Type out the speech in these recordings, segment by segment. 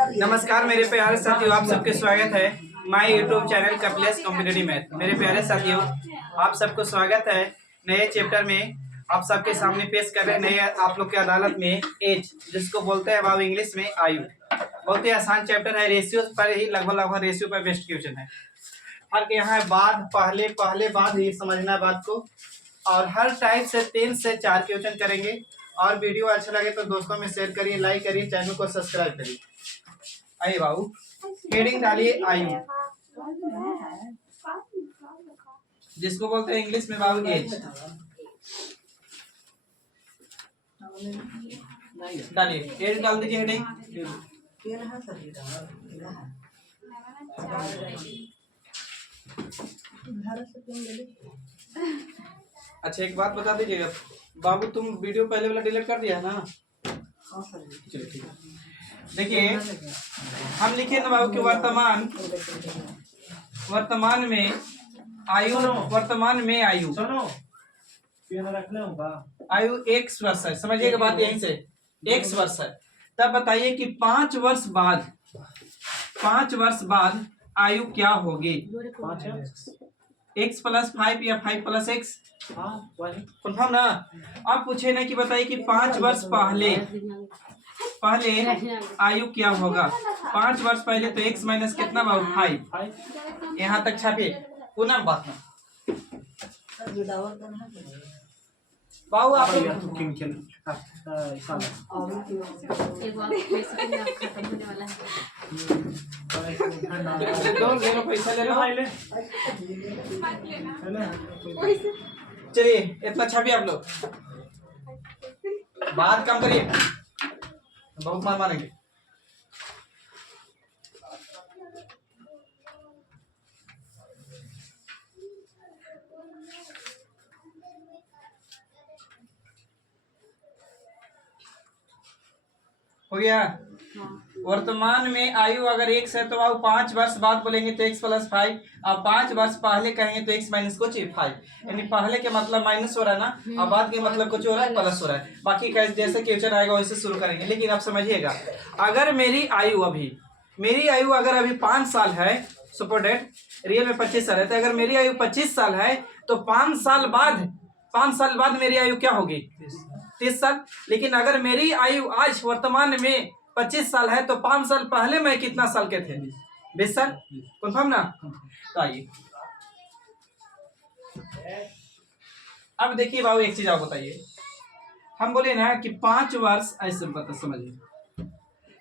नमस्कार मेरे प्यारे साथियों, आप सबके स्वागत है my YouTube channel Kapilesh competitive math. मेरे प्यारे साथियों, आप सबको स्वागत है नए चैप्टर में। आप सबके सामने पेश कर रहे हैं नए आप लोग की अदालत में एज, जिसको बोलते हैं बाबू इंग्लिश में आयु। बहुत ही आसान चैप्टर है, रेशियो पर ही लगभग रेशियो पर बेस्ट क्वेश्चन है। फर्क यहाँ है बाद पहले बाद ही समझना बात को। और हर टाइप से 3 से 4 क्वेश्चन करेंगे। और वीडियो अच्छा लगे तो दोस्तों में शेयर करिए, लाइक करिए, चैनल को सब्सक्राइब करिए। आइए बाबू, हेडिंग डालिए आयु, जिसको बोलते हैं इंग्लिश में बाबू एज। डालिए, एज डाल दीजिए हेडिंग। अच्छा एक बात बता दीजिएगा बाबू, तुम वीडियो पहले वाला डिलीट कर दिया है ना? चलिए ठीक है। देखिए हम लिखे ना बाबू कि वर्तमान में आयु, वर्तमान में आयु आयु x वर्ष है। समझिएगा बात यहीं से, x वर्ष है। तब बताइए कि 5 वर्ष बाद आयु क्या होगी? x + 5 या 5 + x? कंफर्म ना? अब पूछे ना कि बताइए कि 5 वर्ष पहले आयु क्या होगा? 5 वर्ष पहले तो x माइनस कितना बाबू? 5। यहाँ तक छापिए पुनः बात में बाबू आप पैसा ले लो। चलिए इतना छापिए आप लोग, बात कम करिए, बहुत मार मारेंगे। हो गया? वर्तमान में आयु अगर x है तो आप 5 वर्ष बाद बोलेंगे तो x + 5, और 5 वर्ष पहले कहेंगे तो x माइनस कुछ 5। यानी पहले के मतलब माइनस हो रहा है ना, और बाद के मतलब कुछ हो रहा है प्लस हो रहा है। बाकी जैसे क्वेश्चन आएगा वैसे शुरू करेंगे। लेकिन आप समझिएगा, अगर मेरी आयु अगर अभी 5 साल है, सुपर डेट रियल में 25 साल है, तो अगर मेरी आयु 25 साल है तो 5 साल बाद मेरी आयु क्या होगी? 30 साल। लेकिन अगर मेरी आयु आज वर्तमान में 25 साल है तो 5 साल पहले मैं कितना साल के थे? 20 साल। कंफर्म ना? तो आइए अब देखिए बाबू, एक चीज आप बताइए। हम बोले ना कि 5 वर्ष, ऐसे बता समझिए,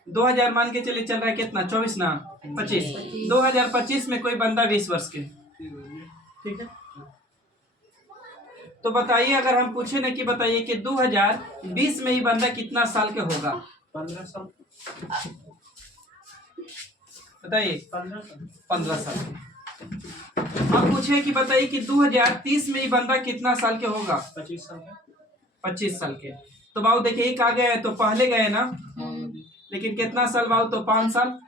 2000 मान के चलिए चल रहा है कितना? 24 ना 25। 2025 में कोई बंदा 20 वर्ष के, ठीक है? तो बताइए अगर हम पूछे ना कि बताइए कि 2020 में ही बंदा कितना साल के होगा? 15 साल। बताइए 15 साल। अब पूछे कि बताइए कि 2030 में ही बंदा कितना साल के होगा? 25 साल के। 25 साल के। तो बाबू देखिए एक आगे है तो पहले गए ना, लेकिन कितना साल बाबू? तो 5 साल।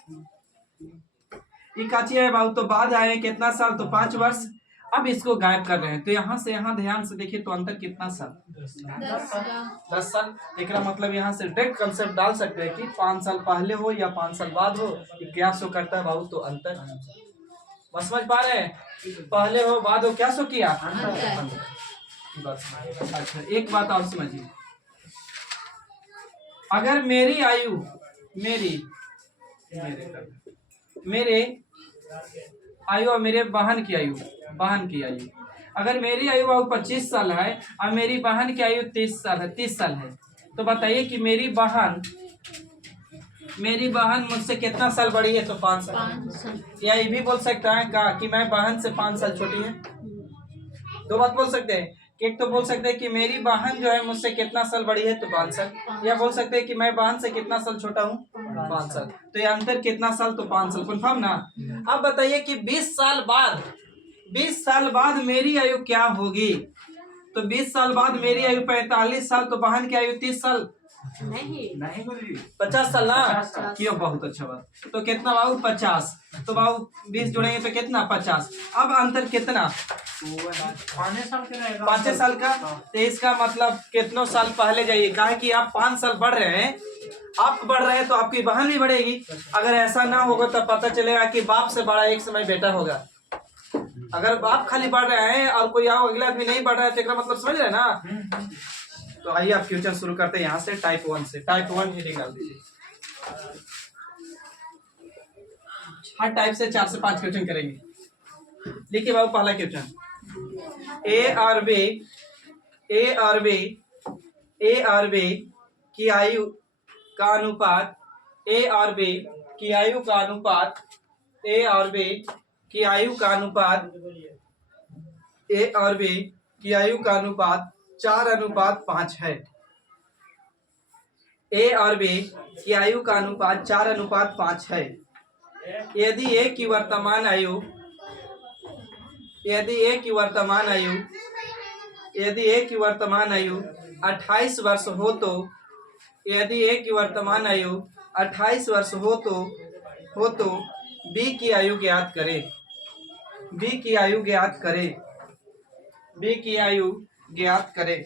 एक आची है बाबू तो बाद आए कितना साल? तो 5 वर्ष। अब इसको गायब कर रहे हैं तो यहाँ से यहाँ ध्यान से देखिए तो अंतर कितना साल? 10 साल। एक मतलब यहाँ से डायरेक्ट कंसेप्ट डाल सकते हैं कि 5 साल पहले हो या 5 साल बाद हो, क्या शो करता है बाबू? तो अंतर। बस समझ पा रहे हैं? पहले हो बाद हो, क्या शो किया? अच्छा एक बात आप समझिए, अगर मेरी आयु मेरे आयु और मेरे बहन की आयु अगर मेरी आयु बाबू 25 साल है और मेरी बहन की आयु 30 साल है, तो बताइए कि मेरी बहन मुझसे कितना साल बड़ी है? तो 5 साल। या ये भी बोल सकता है कि मैं बहन से 5 साल छोटी है। दो बात बोल सकते हैं, एक तो बोल सकते हैं कि मेरी बहन जो है मुझसे कितना साल बड़ी है? तो 5 साल। या बोल सकते हैं कि मैं बहन से कितना साल छोटा हूँ? 5 साल। तो ये अंतर कितना साल? तो 5 साल। कन्फर्म ना? अब बताइए कि 20 साल बाद मेरी आयु क्या होगी? तो 20 साल बाद मेरी आयु 45 साल, तो बहन की आयु 30 साल। नहीं गुरुजी 50 साल ना 50 साल। क्यों, बहुत अच्छा बात। तो कितना बाबू 50, तो बाबू 20 जोड़ेंगे तो कितना 50। अब अंतर कितना 5 साल के रहेगा 5 साल का। तो इसका मतलब कितनों साल पहले जाइए, कहा कि आप 5 साल बढ़ रहे हैं, आप बढ़ रहे हैं तो आपकी बहन भी बढ़ेगी। अगर ऐसा ना होगा तो पता चलेगा कि बाप से बड़ा एक समय बेटा होगा। अगर बाप खाली बढ़ रहे हैं और कोई और अगला भी नहीं बढ़ रहा है तो इसका मतलब समझ रहे हैं ना। तो आइए आप क्वेश्चन शुरू करते हैं यहाँ से टाइप 1 से। टाइप 1 ही निकाल दीजिए। हर टाइप से 4 से 5 क्वेश्चन करेंगे। देखिए बाबू पहला क्वेश्चन, ए और बी की आयु का अनुपात, ए और बी की आयु का अनुपात, ए और बी की आयु का अनुपात, ए और बी की आयु का अनुपात 4:5 है। ए और बी की आयु का अनुपात 4:5 है। यदि ए की वर्तमान आयु, यदि ए की वर्तमान आयु, यदि ए की वर्तमान आयु 28 वर्ष हो तो, यदि ए की वर्तमान आयु 28 वर्ष हो तो बी की आयु ज्ञात करें। बी की आयु ज्ञात करें। बी की आयु ज्ञात करें।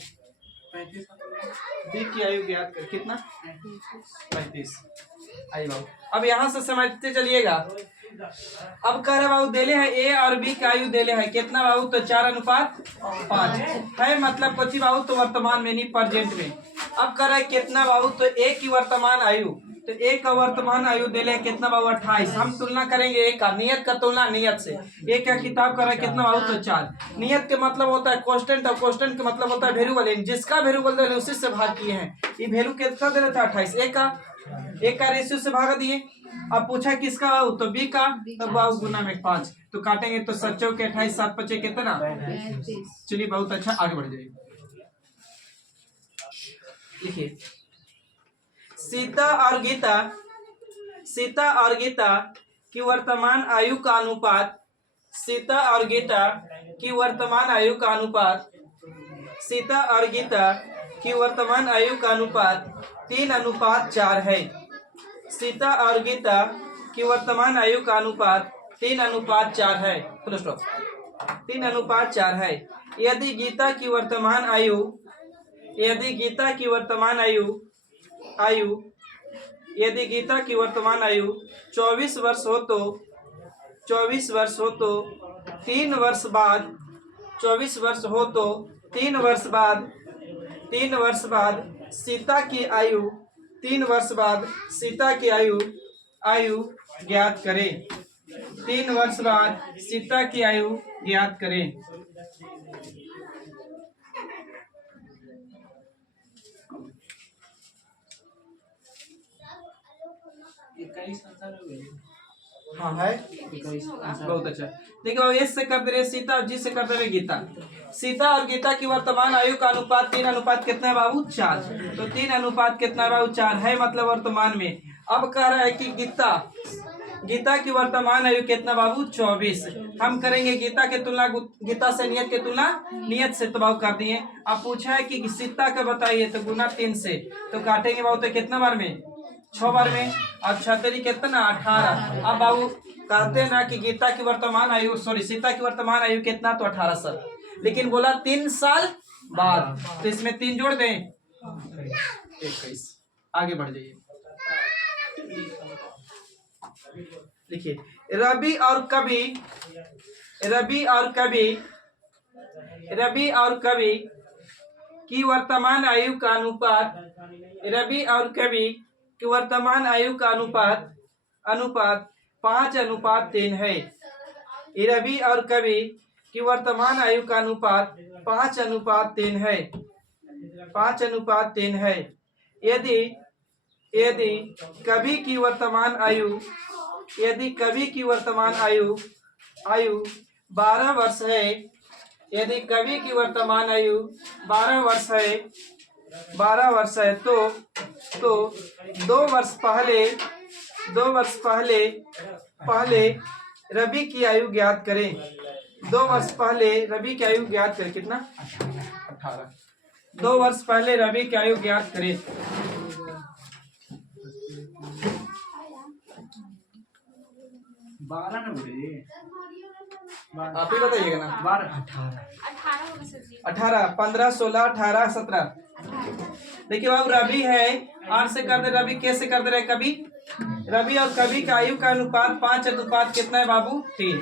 बी की आयु ज्ञात करें। कितना 35। आई बाबू अब यहाँ से समझते चलिएगा। अब कह रहे बाबू देले है ए और बी की आयु देले है कितना बाबू, तो 4:5 है। मतलब कुछ बाबू तो वर्तमान में नहीं, प्रेजेंट में। अब कह रहे कितना बाबू, तो ए की वर्तमान आयु, तो ए का वर्तमान आयु देले है कितना बाबू 28। हम तुलना करेंगे ए का, नियत का तुलना नियत से। ए का किताब कर रहा है कितना बाबू, तो 4। नियत के मतलब होता है कांस्टेंट, और कांस्टेंट का मतलब होता है वेरिएबल। जिसका वेरिएबल दे उसी से भाग किए हैं। ये वैल्यू कितना दे रहा था 28, ए का रेशियो से भागा दिए। अब पूछा किसका बाबू, तो बी का, तब बाबू गुना में 5। तो काटेंगे तो 7 के 28, 7 5 कितना 35। चलिए बहुत अच्छा, आगे बढ़ जाइए। लिखिए सीता और गीता, सीता और गीता की वर्तमान आयु का अनुपात, सीता और गीता की वर्तमान आयु का अनुपात, सीता और गीता की वर्तमान आयु का अनुपात 3:4 है। सीता और गीता की वर्तमान आयु का अनुपात 3:4 है। Full stop. 3:4 है। यदि गीता की वर्तमान आयु, यदि गीता की वर्तमान आयु यदि गीता की वर्तमान आयु 24 वर्ष हो तो, 24 वर्ष हो तो 3 वर्ष बाद, 24 वर्ष हो तो 3 वर्ष बाद, 3 वर्ष बाद सीता की आयु, 3 वर्ष बाद सीता की आयु ज्ञात करें। 3 वर्ष बाद सीता की आयु ज्ञात करें। हाँ है, बहुत अच्छा। देखो एस से कर दे रहे सीता और जी से कर दे रहे गीता। सीता और गीता की वर्तमान आयु का अनुपात 3:4 कितना है बाबू, 4। तो 3:4 कितना है बाबू, 4 है, मतलब वर्तमान में। अब कह रहा है कि गीता की वर्तमान आयु कितना बाबू, 24। हम करेंगे गीता के तुलना, गीता से नियत के तुलना नियत से, तो बाबू कर दिए। अब पूछा है कि सीता का बताइए, तो गुना 3 से, तो काटेंगे बाबू तो कितना बार में, 6 बार में। और 6 कितना 18। अब बाबू कहते हैं ना कि गीता की वर्तमान आयु, सॉरी सीता की वर्तमान आयु कितना, तो 18 साल, लेकिन बोला 3 साल बाद, तो इसमें 3 जोड़ दें 21। आगे बढ़ जाइए। लिखिए रवि और कवि, रवि और कवि, रवि और कवि की वर्तमान आयु का अनुपात, रवि और कवि की वर्तमान आयु का अनुपात 5:3 है। रवि और कवि की वर्तमान आयु का अनुपात 5:3 है। 5:3 है। यदि कवि की वर्तमान आयु, यदि कवि की वर्तमान आयु 12 वर्ष है, यदि कवि की वर्तमान आयु 12 वर्ष है, 12 वर्ष है, तो 2 वर्ष पहले रवि की आयु ज्ञात करें। 2 वर्ष पहले रवि की आयु ज्ञात करें। कितना 18। 2 वर्ष पहले रवि की आयु ज्ञात करें। 12 ना बोले। आप ही बताइएगा ना। 12 18 होगा सर जी। 18, 15, 16, 18, 17। देखिए बाबू रवि है, आर से कर दे रवि, के से कर दे रहे कवि। रवि और कवि का आयु का अनुपात 5 अनुपात कितना है बाबू? 3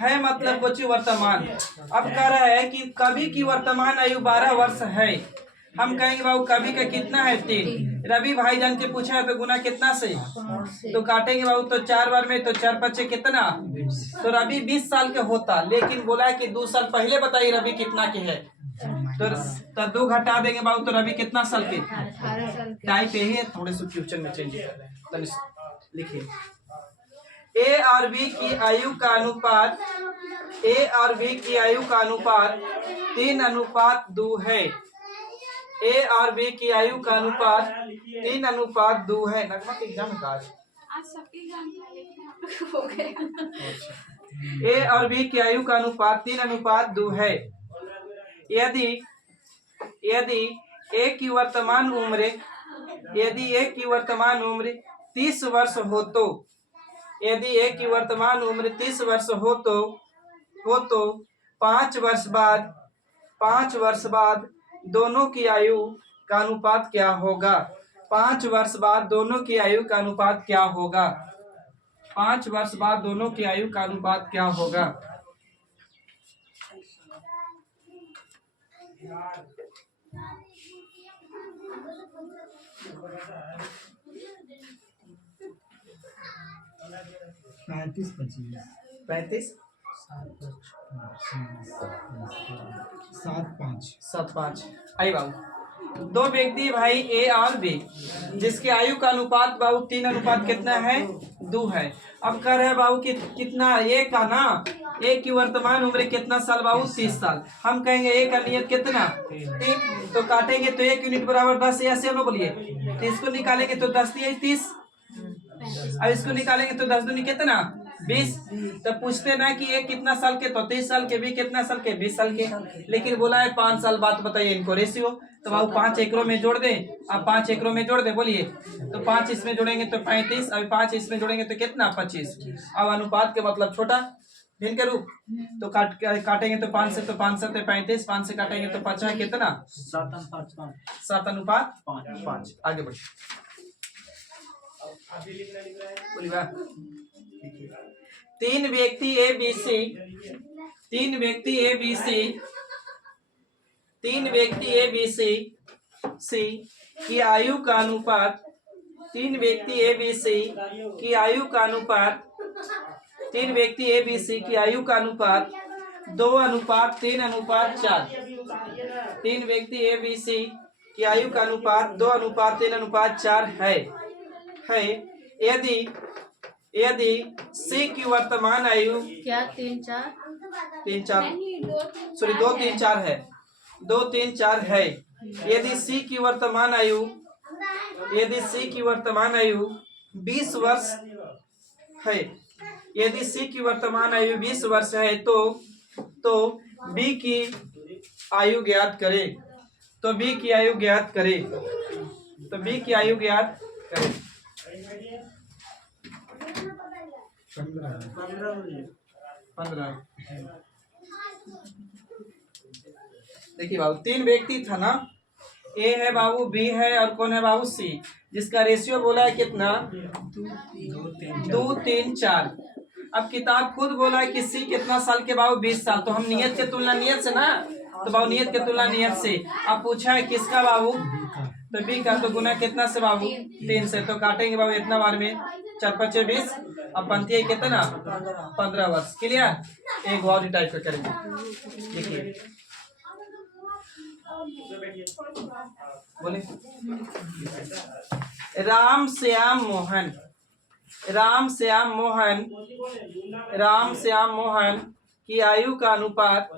है, मतलब कुछ वर्तमान। अब कह रहा है कि कवि की वर्तमान आयु 12 वर्ष है। हम कहेंगे बाबू कवि का कितना है? 3। रवि भाईजान के पूछा है तो गुना कितना से? तो काटेंगे बाबू तो 4 बार में, तो 4 पचे कितना? तो रवि 20 साल के होता, लेकिन बोला है कि 2 साल पहले बताइए रवि कितना के है। तो 2 घटा देंगे बाबू तो रवि कितना साल के? 18 साल के। टाइप यही है, थोड़े से फ्यूचर में चेंज कर रहे हैं। लिखिए ए और बी की आयु का अनुपात, ए और बी की आयु का अनुपात 3:2 है। ए और बी की आयु का अनुपात 3:2 है। नगमा के एग्जाम का आज सबके एग्जाम था लेकिन आप लोग को हो गया। ए और बी की आयु का अनुपात 3:2 है। यदि यदि ए की वर्तमान उम्र 30 वर्ष हो तो, यदि ए की वर्तमान उम्र 30 वर्ष हो तो 5 वर्ष बाद दोनों की आयु का अनुपात क्या होगा? 5 वर्ष बाद दोनों की आयु का अनुपात क्या होगा? 5 वर्ष बाद दोनों की आयु का अनुपात क्या होगा? पैंतीस 35 7 5 आई बाबू। 2 व्यक्ति भाई ए और बी, जिसके आयु का अनुपात बाबू 3 कितना है? 2 है। अब कह रहे हैं बाबू कि कितना ए का ना, ए की वर्तमान उम्र कितना साल बाबू? 30 साल। हम कहेंगे ए का नियत कितना? 3। तो काटेंगे तो 1 यूनिट बराबर 10, ऐसे नो बोलिए। तो इसको निकालेंगे तो 10 दिया 30, अब इसको निकालेंगे तो 10 दूनी कितना? 20। तो पूछते ना कि ये कितना साल के? तो 30 साल के। भी कितना साल के? 20 साल के। लेकिन बोला है 5 साल बाद बताइए इनको रेशियो। तो बाबू 5 एकड़ों में जोड़ दे। अब 5 एकड़ों में जोड़ दे, बोलिए। तो 5 इसमें जोड़ेंगे तो 35, अब 5 इसमें जोड़ेंगे तो कितना? 25। अब अनुपात के मतलब छोटा भिन्न के रूप। तो काटेंगे तो 5 से, तो 5 से 35, 5 से काटेंगे तो 5 कितना? 7:5। आगे बढ़िए। बोलिएगा। 3 व्यक्ति ए बी सी की आयु का अनुपात 3 व्यक्ति ए बी सी की आयु का अनुपात 3 व्यक्ति ए बी सी की आयु का अनुपात 2:3:4। 3 व्यक्ति ए बी सी की आयु का अनुपात 2:3:4 है। यदि सी की वर्तमान आयु क्या 3 4 नहीं 2 3 सॉरी 2 3 4 है, 2 3 4 है। यदि सी की वर्तमान आयु 20 वर्ष है, यदि सी की वर्तमान आयु 20 वर्ष है तो बी की आयु ज्ञात करें। तो बी की आयु ज्ञात करें। 15। देखिए बाबू 3 व्यक्ति था ना, ए है बाबू, बी है और कौन है बाबू? सी, जिसका रेशियो बोला है कितना? 2 3 4। अब किताब खुद बोला है कि सी कितना साल के बाबू? 20 साल। तो हम नियत के तुलना नियत से ना, तो बाबू नियत के तुलना नियत से। अब पूछा है किसका बाबू? तो बी का। तो गुना कितना से बाबू? 3 से। तो काटेंगे बाबू इतना बार में, 4 5 20। अब बनती है कितना? 15 वर्ष। क्लियर। एक और टाइप का करेंगे। देखिए बोले। राम श्याम मोहन की आयु का अनुपात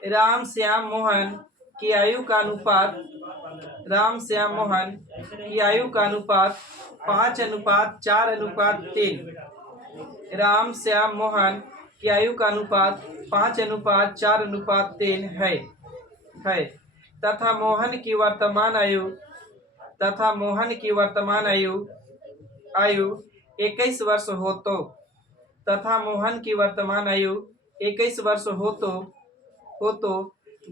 5:4:3। राम श्याम मोहन की आयु का अनुपात 5:4:3 है। तथा मोहन की वर्तमान आयु 21 वर्ष हो तो तथा मोहन की वर्तमान आयु 21 वर्ष हो तो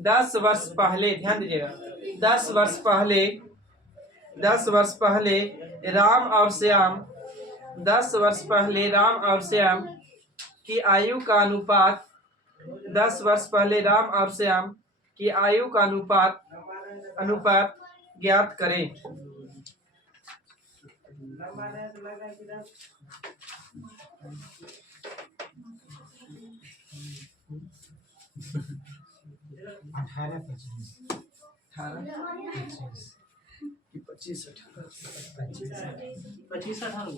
10 वर्ष पहले, ध्यान दीजिएगा, 10 वर्ष पहले 10 वर्ष पहले राम और श्याम 10 वर्ष पहले राम और श्याम की आयु का अनुपात 10 वर्ष पहले राम और श्याम की आयु का अनुपात ज्ञात करें। अठारह पच्चीस 25 पच्चीस अठारह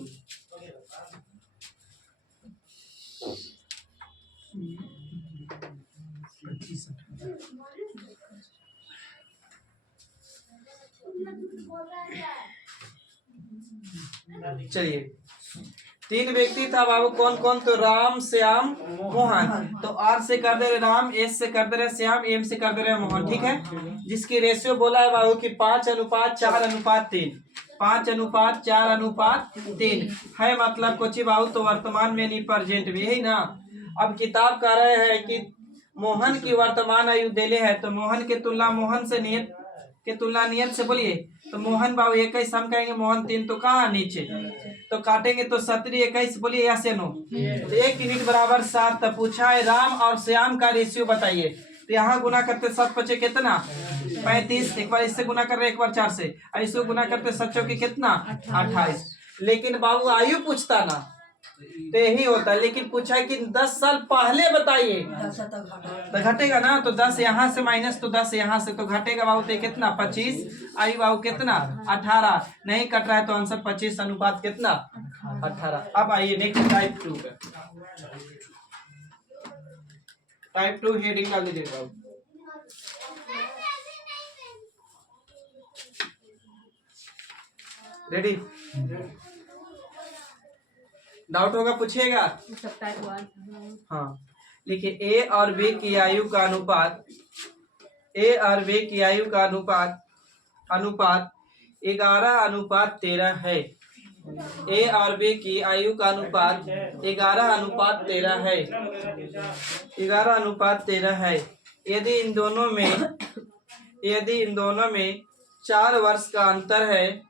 चलिए, 3 व्यक्ति था बाबू, कौन कौन? तो राम, श्याम, मोहन। तो आर से कर दे रहे राम, एस से कर दे रहे श्याम, एम से कर दे रहे मोहन, ठीक है। जिसकी रेशियो बोला है बाबू कि 5:4:3, 5:4:3 है, मतलब कुछ बाबू तो वर्तमान में नहीं, प्रेजेंट में, यही ना। अब किताब कह रहे हैं कि मोहन की वर्तमान आयु देले है, तो मोहन के तुलना नियत से बोलिए, तो मोहन बाबू 21, हम कहेंगे मोहन 3, तो कहाँ नीचे, तो काटेंगे तो 17 21 बोलिए, या से 9, तो 1 यूनिट बराबर 7। तब पूछा है राम और श्याम का रेशियो बताइए, तो यहाँ गुना करते 7 बचे कितना 35, एक बार इससे गुना कर रहे, एक बार 4 से, और इसको गुना करते 7 चौके कितना 28। लेकिन बाबू आयु पूछता ना तो यही होता है, लेकिन पूछा है कि 10 साल पहले बताइए, तो घटेगा ना, तो 10 यहाँ से माइनस, तो 10 यहाँ से, तो घटेगा बाबू, तो कितना 25, आयु बाबू कितना 18, नहीं कट रहा है तो आंसर 25 अनुपात कितना 18। अब आइए नेक्स्ट टाइप 2 का, टाइप 2 हेडिंग डाल दीजिए बाबू। रेडी? डाउट होगा पूछिएगा। हाँ, लिखिए ए और बी की आयु का अनुपात, ए और बी की आयु का अनुपात 11:13 है। ए और बी की आयु का अनुपात 11:13 है, 11:13 है। यदि इन दोनों में 4 वर्ष का अंतर है,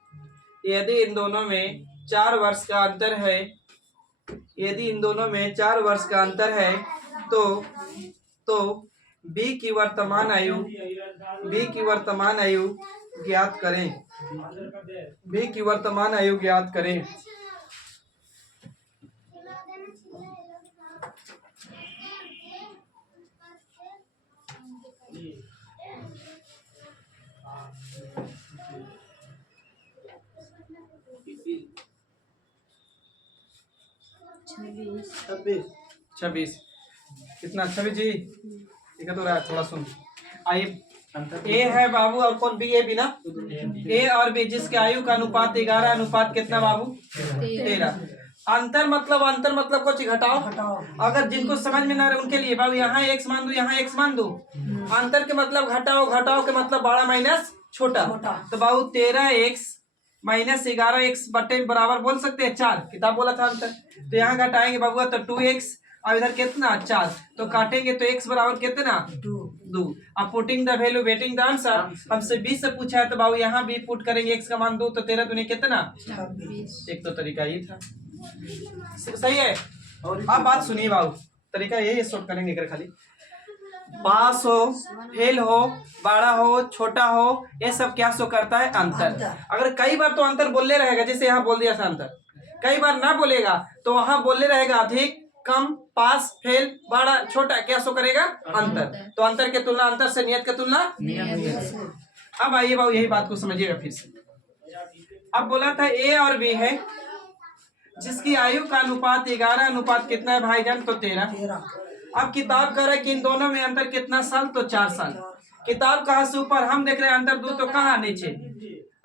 यदि इन दोनों में 4 वर्ष का अंतर है, यदि इन दोनों में 4 वर्ष का अंतर है, तो बी की वर्तमान आयु ज्ञात करें, बी की वर्तमान आयु ज्ञात करें। छब्बीस कितना 26 जी, ठीक है। तो रहा थोड़ा सुन, आइए ए है बाबू और कौन बी, ए बी ना, ए और बी जिसके आयु का अनुपात 11 अनुपात कितना बाबू 13। अंतर मतलब कुछ घटाओ, अगर जिनको समझ में ना रहे उनके लिए बाबू यहाँ x मान दो, यहाँ x मान दो। अंतर के मतलब घटाओ के मतलब बड़ा माइनस छोटा, तो बाबू 13x माइनस 11x बटे बराबर बोल सकते हैं 4, किताब बोला था अंतर। तो यहाँ घटाएंगे बाबू तो 2x, और इधर कितना 4, तो काटेंगे तो x बराबर कितना 2। अब putting the value waiting the answer, हमसे 20 से पूछा है, तो बाबू यहाँ भी पुट करेंगे, x का मान 2, तो 13 दूनी कितना 26। एक तो तरीका ये था, सही है। अब बात सुनिए बाबू, तरीका यही शॉर्ट करेंगे कर खाली, पास हो, फेल हो, बड़ा हो, छोटा हो, ये सब क्या शो करता है अंतर। अगर कई बार तो अंतर बोलने रहेगा, जैसे यहाँ बोल दिया था अंतर, कई बार ना बोलेगा तो वहां बोलने रहेगा अधिक, कम, पास, फेल, बड़ा, छोटा, क्या शो करेगा अंतर। तो अंतर के तुलना अंतर से, नियत के तुलना। अब आइए बाबू यही बात को समझिएगा फिर से। अब बोला था ए और बी है जिसकी आयु का अनुपात 11 अनुपात कितना है भाईजान, तो 13। अब किताब कह रहा है कि इन दोनों में अंतर कितना साल, तो 4 साल। किताब कहाँ से ऊपर, हम देख रहे हैं अंतर 2, तो कहाँ नीचे।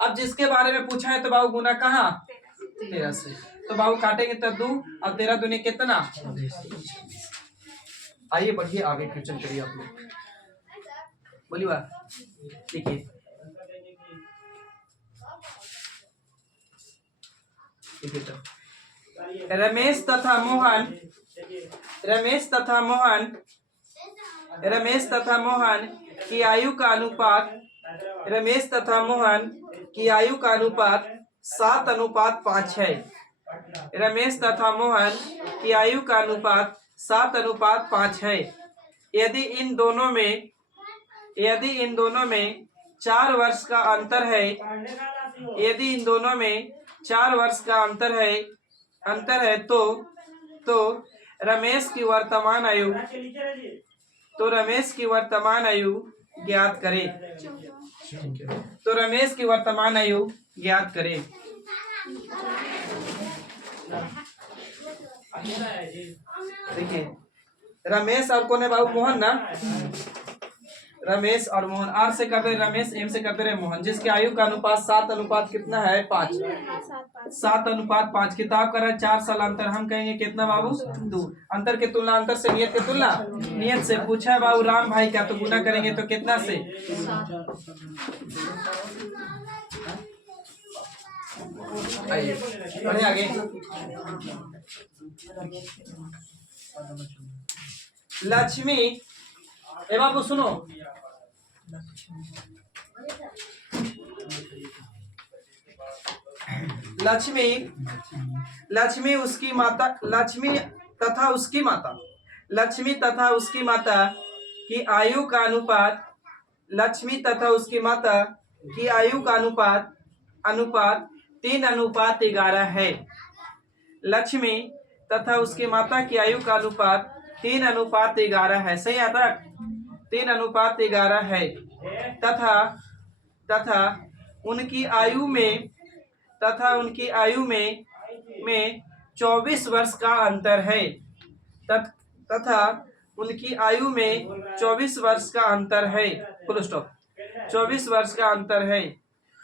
अब जिसके बारे में पूछा है तो बाबू गुना कहाँ 13 से, तो बाबू काटेंगे तो 2 और 13 दूनी कितना। आइए बढ़िए आगे क्वेश्चन करिए आप लोग, बोलिए बात देखिए। रमेश तथा मोहन की आयु का अनुपात 7:5 है। रमेश तथा मोहन की आयु का अनुपात 7:5 है। यदि इन दोनों में 4 वर्ष का अंतर है, यदि इन दोनों में 4 वर्ष का अंतर है तो रमेश की वर्तमान आयु ज्ञात करें। तो रमेश की वर्तमान आयु ज्ञात करें। देखिए रमेश और कौन है बाबू? मोहन ना। रमेश और मोहन, आर से करते रमेश, एम से करते रहे मोहन, जिसकी आयु का अनुपात 7:5 कितना है? 5। 7:5। किताब का रहा 4 साल अंतर, हम कहेंगे कितना बाबू? 2। अंतर की तुलना अंतर से, नियत की तुलना नियत से। पूछा है बाबू राम भाई का, तो गुना करेंगे तो कितना से? बढ़िया आगे। लक्ष्मी, ए बाबू सुनो, लक्ष्मी तथा उसकी माता की आयु का अनुपात 3:11 है। लक्ष्मी तथा उसकी माता की आयु का अनुपात 3:11 है। सही आता? 3:11 है। तथा उनकी आयु में 24 वर्ष का अंतर है। तथा उनकी आयु में 24 वर्ष का अंतर है। Full stop. 24 वर्ष का अंतर है।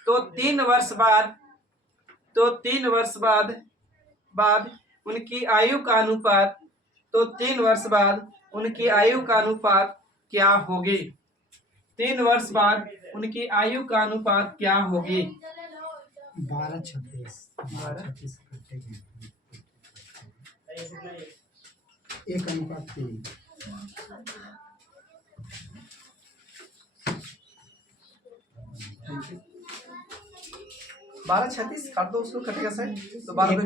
तो 3 वर्ष बाद उनकी आयु का अनुपात क्या होगी? 3 वर्ष बाद उनकी आयु का अनुपात क्या होगी? 12:36 1:3। 12:36 काट दो उसको, कटेगा सर तो 12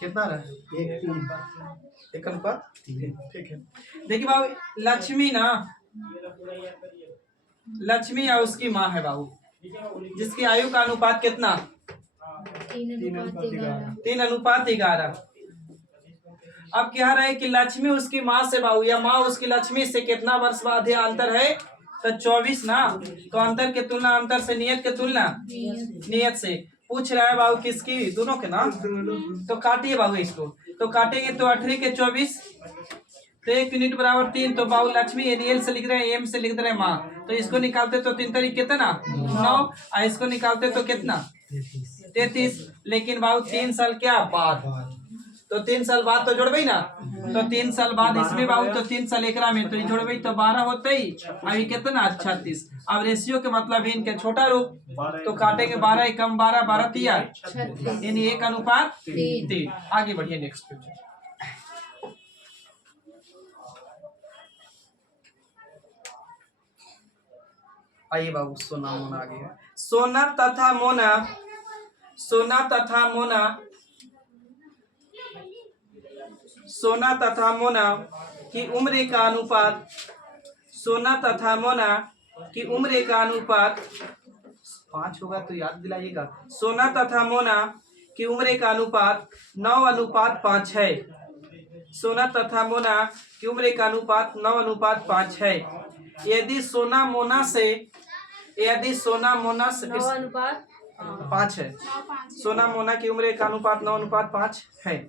कितना रहा? 1:3। ठीक है। देखिए बाबू, लक्ष्मी या उसकी माँ है बाबू, जिसकी आयु का अनुपात कितना? 3:11। अब क्या रहे कि लक्ष्मी उसकी माँ से बाबू, या माँ उसकी लक्ष्मी से कितना वर्ष बाद यह अंतर है? तो 24 ना। तो अंतर के तुलना अंतर से, नियत के तुलना नियत से। पूछ रहा है बाबू किसकी? दोनों के ना। तो काटिए बाबू इसको, तो काटेंगे तो 18 के 24, तो 1 यूनिट बराबर 3। तो बाबू लक्ष्मी एल से लिख रहे हैं, एम से लिख रहे हैं माँ, तो इसको निकालते तो 3 तारीख कितना? 9। और इसको निकालते तो कितना? 33। लेकिन बाबू 3 साल क्या बाद, तो 3 साल बाद तो जोड़बे ना। तो 3 साल बाद इसमें बाबू, तो 3 साल एकरा में, तो जोड़बे तो 12 होते ही। अभी कितना? 36। अब रेशियो के मतलब इनके छोटा रूप, तो काटेंगे 12 एकम 12, 12 तिया, यानी 1:3। आगे बढ़िए नेक्स्ट पेज। आइए बाबू, सोना मोना आ गया। सोना तथा मोना की उम्र का अनुपात 5 होगा, तो याद दिलाइएगा। सोना तथा मोना की उम्र का अनुपात 9:5 है। सोना तथा मोना की उम्र का अनुपात 9:5 है। यदि सोना मोना से 5 है। सोना मोना की उम्र का अनुपात 9:5 है।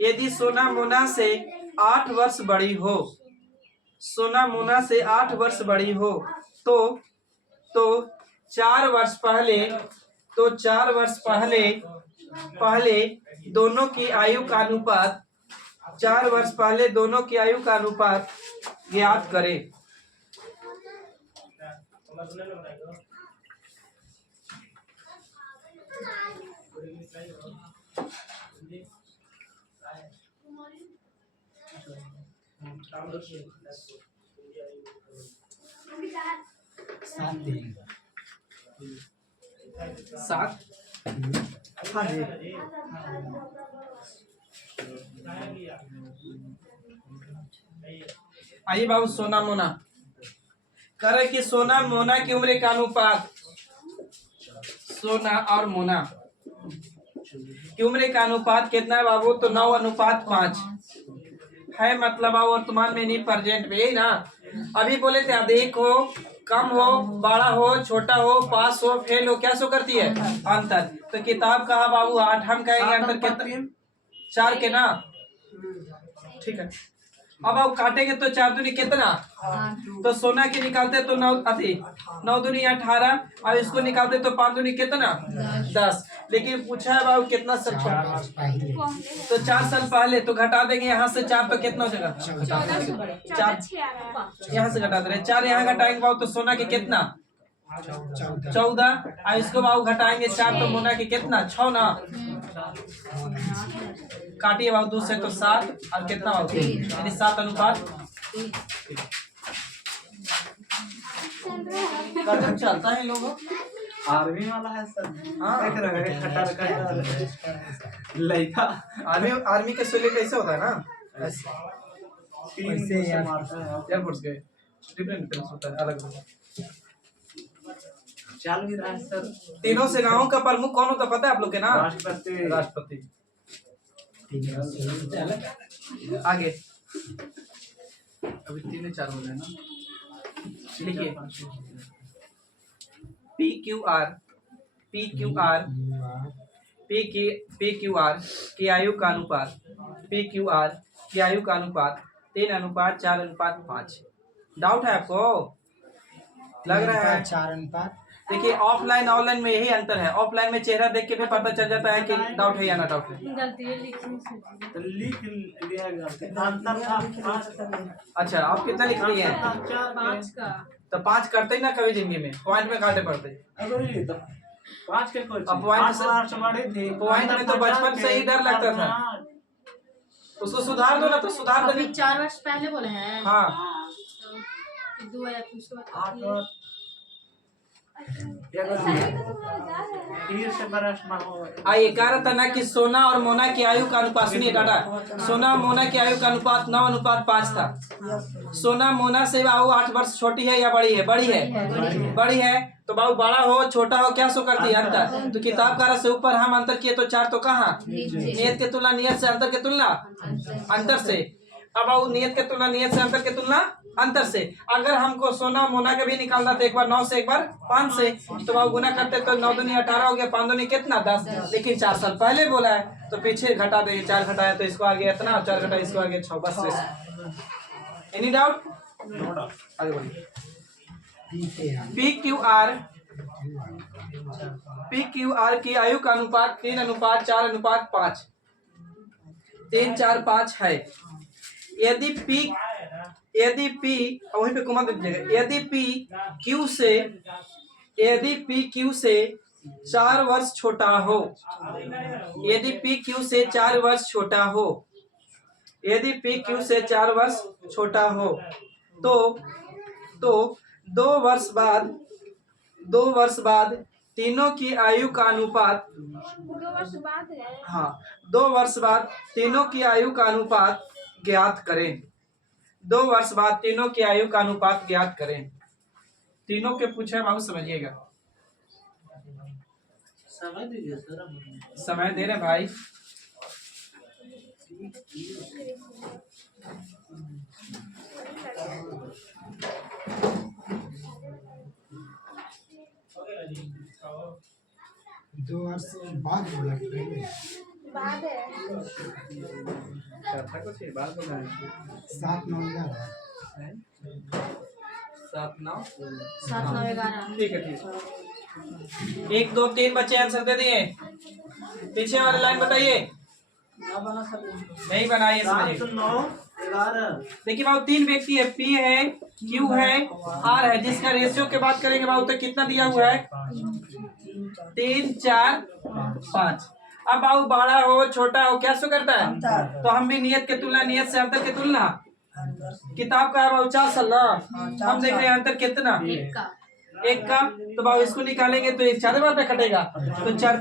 यदि सोना मोना से 8 वर्ष बड़ी हो, तो 4 वर्ष पहले दोनों की आयु का अनुपात 4 वर्ष पहले दोनों की आयु का अनुपात ज्ञात करें। सात देंगे। 7। हाँ जी। आइए बाबू सोना मोना करे कि सोना मोना की उम्र का अनुपात, सोना और मोना की उम्र का अनुपात कितना है बाबू? तो 9:5 है। मतलब आप वर्तमान में नहीं, प्रेजेंट में, यही ना। अभी बोले थे अधिक हो, कम हो, बड़ा हो, छोटा हो, पास हो, फेल हो, क्या शो करती है? अंतर। तो किताब कहा बाबू 8, हम कहेंगे अंतर कितना? 4 के ना, ठीक है। अब आप काटेंगे तो 4 दूनी कितना? तो सोना की निकालते तो 9 अति 9 दूनी 18। अब इसको निकालते तो 5 दूनी कितना? 10। लेकिन पूछा है बाबू कितना साल पहले, तो 4 साल पहले। तो घटा देंगे यहाँ से 4 तो कितना हो जाएगा? 4 यहाँ से घटा दे रहे, 4 यहाँ घटाएंगे बाबू तो सोना के कितना? 14। और इसको बाबू घटाएंगे 4 तो मोना के कितना? 6 ना। काटिए बाबू 2 से तो 7 और कितना बाबू? 3, यानी 7:3। कदम चलता है लोगों। आर्मी वाला है सर। हाँ। देख रहे हैं खट्टा लड़का आर्मी के सोले कैसे होता है ना, ऐसे यार मारता है। एयरफोर्स के डिफरेंट होता है, अलग होता है। चल भी रहा है सर। तीनों सेनाओं का प्रमुख कौन होता पता है आप लोग के ना? राष्ट्रपति। राष्ट्रपति। आगे अभी 3 4 हो गए ना। लिखिए PQR की आयु का अनुपात, PQR की आयु का अनुपात 3:4:5। डाउट है आपको? लग रहा है 4:5। देखिए ऑफलाइन ऑनलाइन में यही अंतर है। ऑफलाइन में चेहरा देख के भी पता चल जाता है कि डाउट है या ना डाउट है। तो लिख लिया गया अंतर था। अच्छा आप कितना लिख रही हैं? 5 का। तो 5 करते ही ना कभी जिंदगी में, पॉइंट में काटे पड़ते। अगर तो 5 के कुछ अब पॉइंट से बड़े थे। पॉइंट में तो बचपन से ही डर लगता था। उसको सुधार दो ना, तो सुधार दो। 4 वर्ष पहले बोले हैं। हाँ तो 2 या कुछ तो 8 से बरस में हो। आइए कह रहा था ना कि सोना और मोना की आयु का अनुपात, सुनिए डाटा, सोना और मोना की आयु का अनुपात 9:5 था। सोना मोना से बाबू 8 वर्ष छोटी है या बड़ी है? बड़ी है। बड़ी है तो बाबू बड़ा हो छोटा हो क्या शो करती है? अंतर। तो किताब का से ऊपर हम अंतर किए तो 4 तो कहाँ? नियत के तुलना नियत से, अंतर के तुलना अंतर से। अब बाबू नियत के तुलना नियत से, अंतर के तुलना अंतर से। अगर हमको सोना मोना के भी निकालना था, एक बार 9 से एक बार 5 से, तो बाबू गुना करते तो 9 दूनी 18 हो गया, 5 दूनी कितना? 10। लेकिन 4 साल पहले बोला है तो पीछे घटा देंगे। 4 घटाया तो इसको आगे इतना, 4 घटाया इसको आगे 6। बस एनी डाउट? आगे बढ़िए। PQR की आयु का अनुपात 3:4:5। 3 4 5 है। यदि P वहीं पे कोमा दे दीजिएगा। यदि P Q से 4 वर्ष छोटा हो, यदि P Q से 4 वर्ष छोटा हो, यदि P Q से 4 वर्ष छोटा हो तो 2 वर्ष बाद तीनों की आयु का अनुपात, 2 वर्ष बाद है। हाँ 2 वर्ष बाद तीनों की आयु का अनुपात ज्ञात करें। 2 वर्ष बाद तीनों की आयु का अनुपात ज्ञात करें। तीनों के पूछे बाबू समझिएगा। समय दीजिए सर। समय दे रहे भाई। दो वर्ष बाद बोला कि पहले? बाद है। 7-9-11। 7 9 7 9 11। ठीक है ठीक है। 1 2 3 बच्चे आंसर दे दिए। पीछे वाली लाइन बताइए। नहीं बनाइए, समझिए। 7 9 11। देखिए बाबू 3 व्यक्ति है, P है, Q है, R है, जिसका रेशियो की बात करेंगे बाबू तो कितना दिया हुआ है? 3 4 5। अब बाबू बड़ा हो छोटा हो क्या सो करता है, तो हम भी नियत के तुलना, नियत से अंतर के तुलना। किताब का है बाबू 4 साल ना, हम देख रहे हैं अंतर कितना, एक का। एक का। तो बाबू इसको निकालेंगे तो एक 4 बार पे कटेगा, तो 4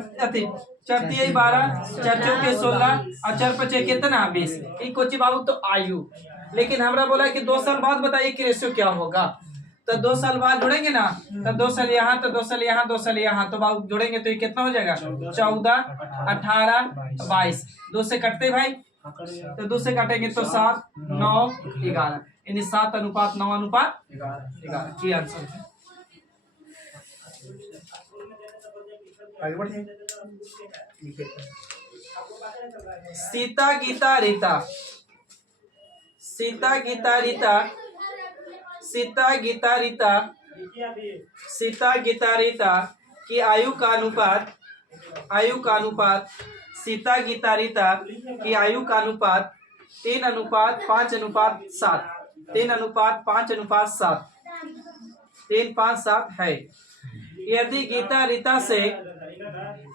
12 4 चौके 16 और 4 5 कितना 20। कोची बाबू तो आयु, लेकिन हमरा बोला कि 2 साल बाद बताइए कि रेशियो क्या होगा। तो 2 साल बाद जुड़ेंगे ना, तो 2 साल यहाँ, तो 2 साल यहाँ, 2 साल यहाँ, तो बाबू जोड़ेंगे तो ये कितना हो जाएगा 14 18 22। 2 से कटते भाई, तो 2 से काटेंगे तो 7 9 11, यानी 7 अनुपात 9 अनुपात 11 ये आंसर है। आगे बढ़िए। सीता गीता रीता, सीता गीता रीता, सीता गीता रीता, सीता गीता रीता की आयु का अनुपात, आयु का अनुपात, सीता गीता रीता की आयु का अनुपात 3 अनुपात 5 अनुपात 7, 3 अनुपात 5 अनुपात 7, 3 5 7 है। यदि गीता रीता से,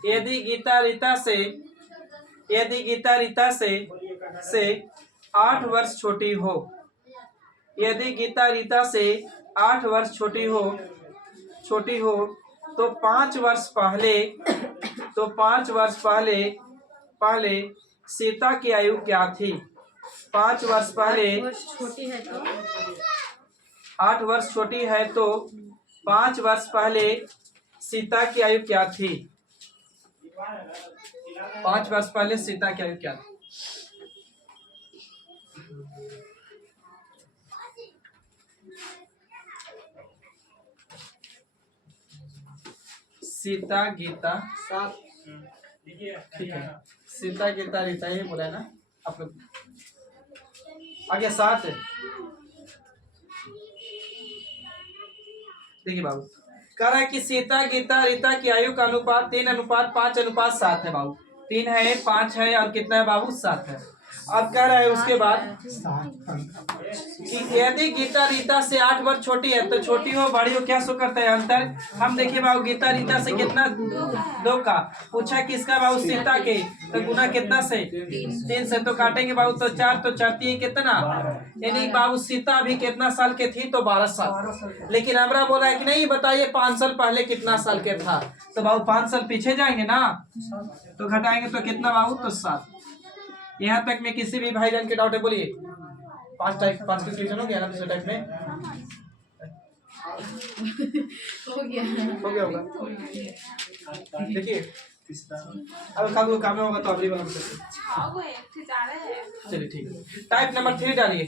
यदि गीता रीता से, यदि गीता रीता से 8 वर्ष छोटी हो, यदि गीता रीता से 8 वर्ष छोटी हो, तो 5 वर्ष पहले, तो 5 वर्ष पहले सीता की आयु क्या थी। 5 वर्ष पहले, 8 वर्ष छोटी है तो 8 वर्ष छोटी है तो 5 वर्ष पहले सीता की आयु क्या थी। 5 वर्ष पहले सीता की आयु क्या थी। सीता गीता, ठीक है, सीता गीता रीता ये बोला है ना आप लोग। आगे 7 है, देखिए बाबू कह रहा है कि सीता गीता रीता की आयु का अनुपात 3 अनुपात 5 अनुपात 7 है बाबू। 3 है 5 है और कितना है बाबू 7 है। अब कह रहा है उसके बाद कि यदि गीता रीता से 8 वर्ष छोटी है तो छोटी हो बड़ी हो क्या सो करता है अंतर। हम देखिए बाबू गीता रीता से कितना 2 का पूछा किसका बाबू सीता के, तो गुना कितना से 3 से, तो काटेंगे बाबू तो 4, तो 4 3 कितना, यानी बाबू सीता भी कितना साल के थी तो 12 साल। लेकिन हमरा बोला है कि नहीं बताइए 5 साल पहले कितना साल के था, तो बाबू 5 साल पीछे जाएंगे ना, तो घटाएंगे तो कितना बाबू तो 7। यहाँ तक में किसी भी भाईजान के डाउट है बोलिए। 5 के क्वेश्चन हो गया ना दूसरे टाइप में, हो गया होगा। देखिए अब कागो काम होगा तो अगली बार हम करते हैं। चलिए ठीक है, टाइप नंबर 3 डालिए,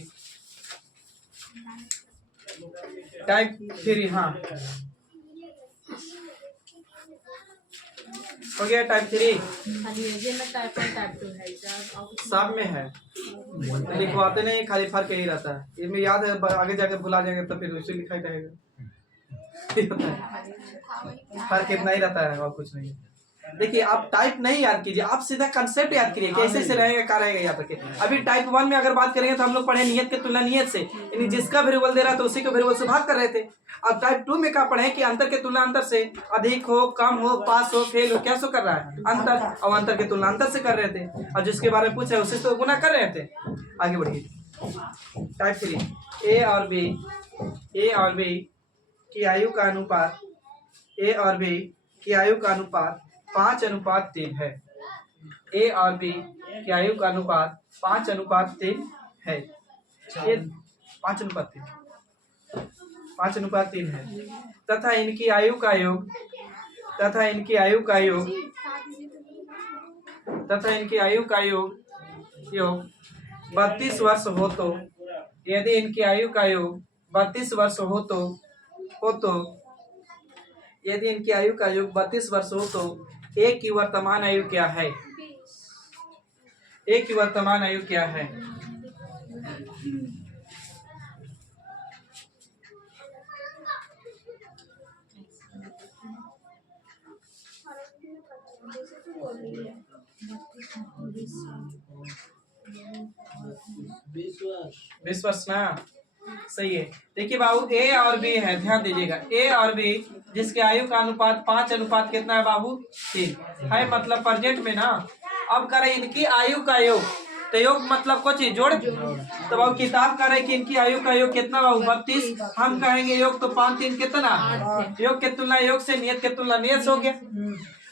टाइप 3। हाँ हो गया टाइप 3। खाली ये में टाइप 1 टाइप 2 है सब में है, लिखवाते नहीं, खाली फर्क यही रहता है। इसमें याद है, आगे जाके भुला जाएंगे तो फिर उसे लिखा ही रहेगा। फर्क इतना ही रहता है और कुछ नहीं। देखिए आप टाइप नहीं याद कीजिए, आप सीधा कंसेप्ट याद कीजिए कैसे से रहेगा क्या रहेगा याद रखिए। अभी टाइप 1 में अगर बात करेंगे तो हम लोग पढ़े नियत के तुलना नियत से, यानी जिसका वेरिएबल दे रहा था उसी के वेरिएबल से भाग कर रहे थे। अब टाइप 2 में क्या पढ़े कि अंतर के तुलना अंतर से, अधिक हो कम हो पास हो फेल हो क्या सो कर रहा है अंतर, और अंतर के तुलना अंतर से कर रहे थे, और जिसके बारे में पूछा है उसे तो गुना कर रहे थे। आगे बढ़िए टाइप 3। ए और बी, ए और बी की आयु का अनुपात, ए और बी की आयु का अनुपात 5 अनुपात 3 है। ए और बी की आयु का अनुपात 5 अनुपात 3 है। ये 5 अनुपात 3, 5 अनुपात 3 है। तथा इनकी आयु का योग, तथा इनकी आयु का योग, तथा इनकी आयु का योग 32 वर्ष हो तो, यदि इनकी आयु का योग 32 वर्ष हो तो यदि इनकी आयु का योग 32 वर्ष हो तो ए की वर्तमान आयु क्या है। ए की वर्तमान आयु क्या है। बीस वर्ष ना, सही है। देखिए बाबू ए और बी है, ध्यान दीजिएगा ए और बी जिसके आयु का अनुपात 5 अनुपात कितना है बाबू 3 है, मतलब प्रेजेंट में ना अब करे इनकी आयु का योग, तो योग मतलब कुछ जोड़। तो बाबू किताब करे कि इनकी आयु का योग कितना बाबू 32, हम कहेंगे योग तो 5 3 कितना, योग के तुलना योग से नियत के तुलना नियत से हो गया।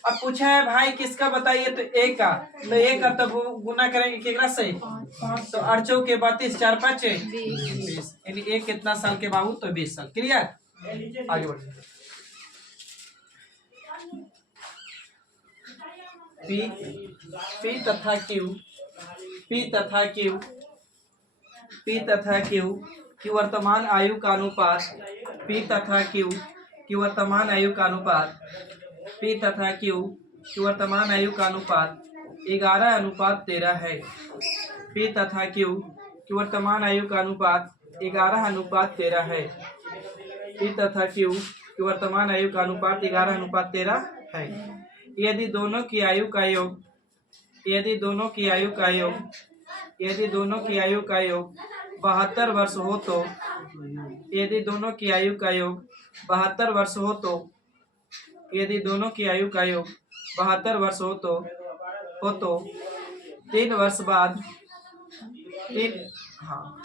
अब पूछा है भाई किसका बताइए, तो एक का, तो एक का तो गुना करेंगे केकरा से, तो 8 चौके 32 4 5 20, यानी एक कितना साल के बाबू, तो 20 साल। क्लियर, आगे बढ़िए। पी तथा क्यू, पी तथा क्यू, पी तथा क्यू की वर्तमान आयु का अनुपात, पी तथा क्यू की वर्तमान आयु का अनुपात, पी तथा क्यू की वर्तमान आयु का अनुपात 11:13 है। पी तथा क्यू की वर्तमान आयु का अनुपात 11:13 है। पी तथा क्यू की वर्तमान आयु का अनुपात 11:13 है। यदि दोनों की आयु का योग, यदि दोनों की आयु का योग, यदि दोनों की आयु का योग 72 वर्ष हो तो, यदि दोनों की आयु का योग 72 वर्ष हो तो, यदि दोनों की आयु का योग 72 वर्ष हो तो 3 वर्ष बाद, हाँ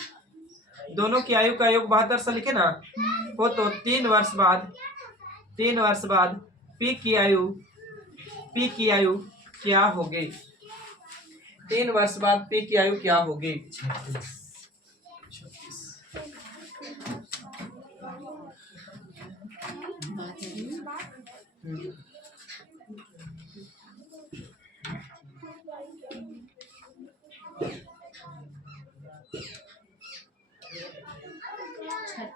दोनों की आयु का योग 72 से लिखे ना, हो तो 3 वर्ष बाद, 3 वर्ष बाद पी की आयु क्या होगी, 3 वर्ष बाद पी की आयु क्या होगी, 36।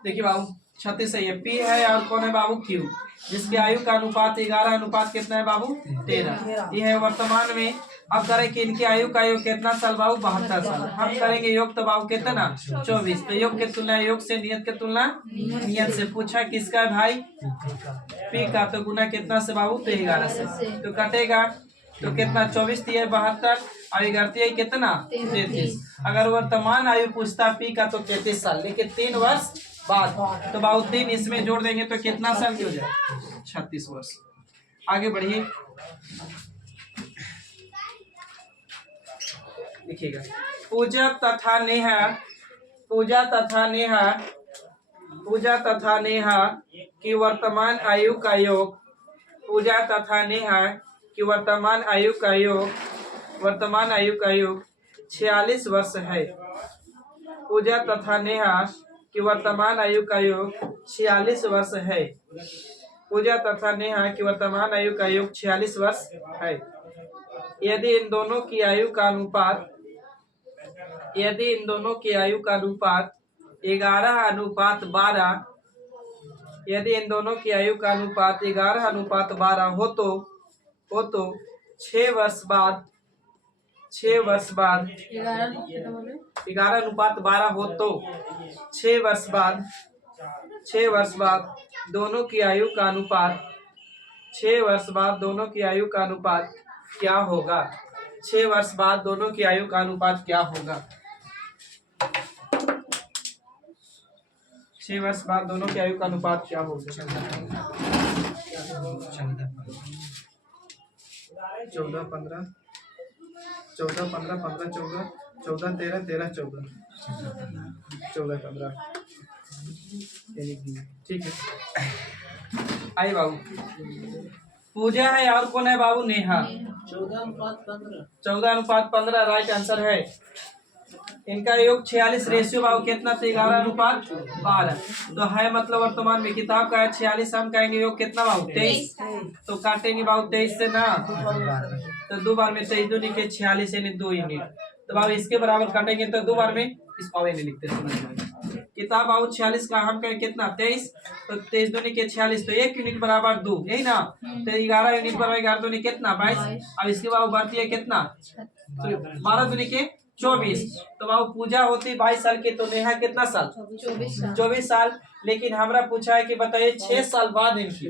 देखिए बाबू 36 है, ये पी है और कौन है बाबू क्यू, जिसकी आयु का अनुपात 11 अनुपात कितना है बाबू 13, ये है वर्तमान में। अब करें कि इनकी आयु का योग कितना साल बाबू 72 साल, हम करेंगे योग तो बाबू कितना 24, तो योग के तुलना योग से नियत के तुलना नियत से। पूछा किसका है भाई, पी का, तो गुना कितना से बाबू, तो 11 से, तो कटेगा तो कितना 24 दिए 72 और 11 कितना 33। अगर वर्तमान आयु पूछता पी का तो 33 साल, लेकिन 3 वर्ष बाद, तो बाबू 3 इसमें जोड़ देंगे तो कितना साल की हो जाए 36 वर्ष। आगे बढ़िए, देखिएगा पूजा तथा नेहा, पूजा तथा नेहा, पूजा तथा नेहा की वर्तमान आयु का योग, पूजा तथा नेहा की वर्तमान आयु का योग, वर्तमान आयु का योग 46 वर्ष है। पूजा तथा नेहा की वर्तमान आयु का योग 46 वर्ष है। पूजा तथा नेहा की वर्तमान आयु का योग 46 वर्ष है। यदि इन दोनों की आयु का अनुपात, यदि इन दोनों की आयु का अनुपात 11:12, यदि इन दोनों की आयु का अनुपात 11:12 हो तो 6 वर्ष बाद, 6 वर्ष बाद 11:12 हो तो 6 वर्ष बाद, 6 वर्ष बाद दोनों की आयु का अनुपात, 6 वर्ष बाद दोनों की आयु का अनुपात क्या होगा, 6 वर्ष बाद दोनों की आयु का अनुपात क्या होगा, 6 वर्ष बाद दोनों की आयु का अनुपात क्या होगा, 14 15 14 15 15 14 14 13 13 14 14 15, ठीक है। आइए बाबू, पूजा है और कौन है बाबू, नेहा। 14:15 राइट आंसर है। इनका योग 46, रेशियो बाबू कितना, 11:12, तो है मतलब वर्तमान में। किताब का है 46, हम कहेंगे योग कितना बाबू 23, तो काटेंगे बाबू 23 से ना, तो 2 बार में 23 दूनी के 46 यानी 2 यूनिट, तो बाबू इसके बराबर काटेंगे तो 2 बार में, इस पावे नहीं लिखते समझ में। किताब बाबू 46 का, हम कहें कितना 23, तो 23 दूनी के 46, तो 1 यूनिट बराबर 2, यही ना, तो 11 यूनिट बराबर 11 दूनी कितना 22, अब इसके बाबू बढ़ती है कितना 12 दूनी के 24, तो बाबू पूजा होती 22 साल की, तो नेहा कितना साल 24 साल। लेकिन हमरा पूछा है कि बताइए 6 साल बाद इनकी,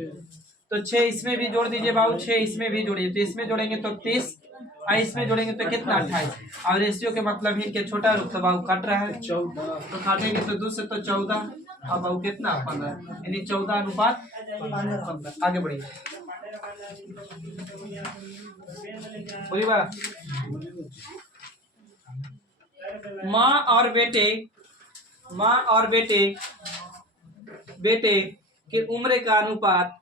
तो 6 इसमें भी जोड़ दीजिए बाबू, 6 इसमें भी जोड़िए, तो इसमें जोड़ेंगे तो 30 और इसमें जोड़ेंगे तो कितना 28, और रेशियो के मतलब ही के छोटा रूप, तो बाबू काट रहा है 14, तो काटेंगे तो 2 से तो 14, और बाबू कितना 15, यानी 14:15। आगे बढ़िए, बोलिए बा। माँ और बेटे के उम्र का अनुपात,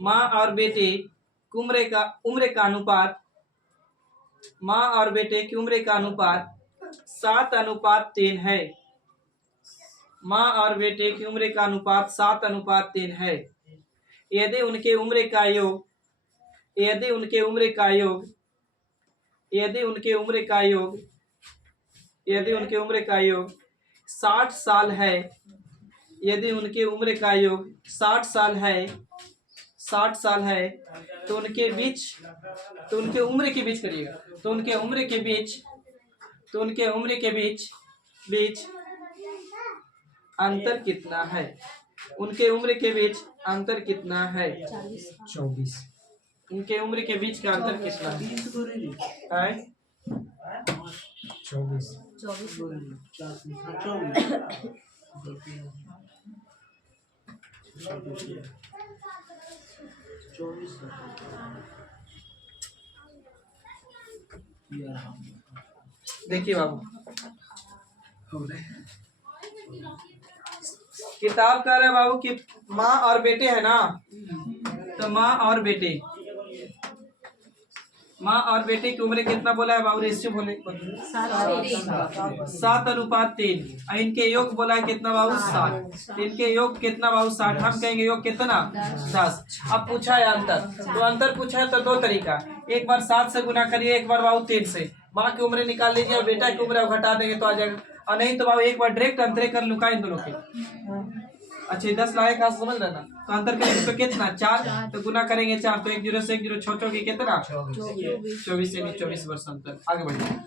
माँ और बेटे की उम्र का अनुपात, माँ और बेटे की उम्र का अनुपात 7:3 है। माँ और बेटे की उम्र का अनुपात 7:3 है। यदि उनके उम्र का योग 60 साल है, यदि उनके उम्र का योग 60 साल है, तो उनके उम्र के बीच करिएगा, तो उनके उम्र के बीच अंतर कितना है? उनके उम्र के बीच अंतर कितना है? 24। उनके उम्र के बीच का अंतर कितना है? 24। 24। देखिए बाबू, किताब कह रहे हैं बाबू कि माँ और बेटे है ना, तो माँ और बेटे की उम्र कितना बोला है बाबू? रेशियो बोले 7:3। इनके योग बोला है कितना बाबू? 60। इनके योग कितना बाबू? 60। हम कहेंगे योग कितना? 10। अब पूछा है अंतर, तो अंतर पूछा है तो दो तरीका, एक बार 7 से गुना करिए, एक बार बाबू 3 से। माँ की उम्र निकाल लीजिए और बेटा की उम्र घटा देंगे तो आ जाएगा, और नहीं तो बाबू एक बार डायरेक्ट अंतर कर लूँ इन दोनों के। अच्छा 10 लाए का समझ रहे ना, तो अंतर करेंगे तो कितना? 4, तो गुना करेंगे 4, तो 1 0 से 1 0 6 की कितना? 24 यानी 24 वर्ष अंतर। आगे बढ़िए।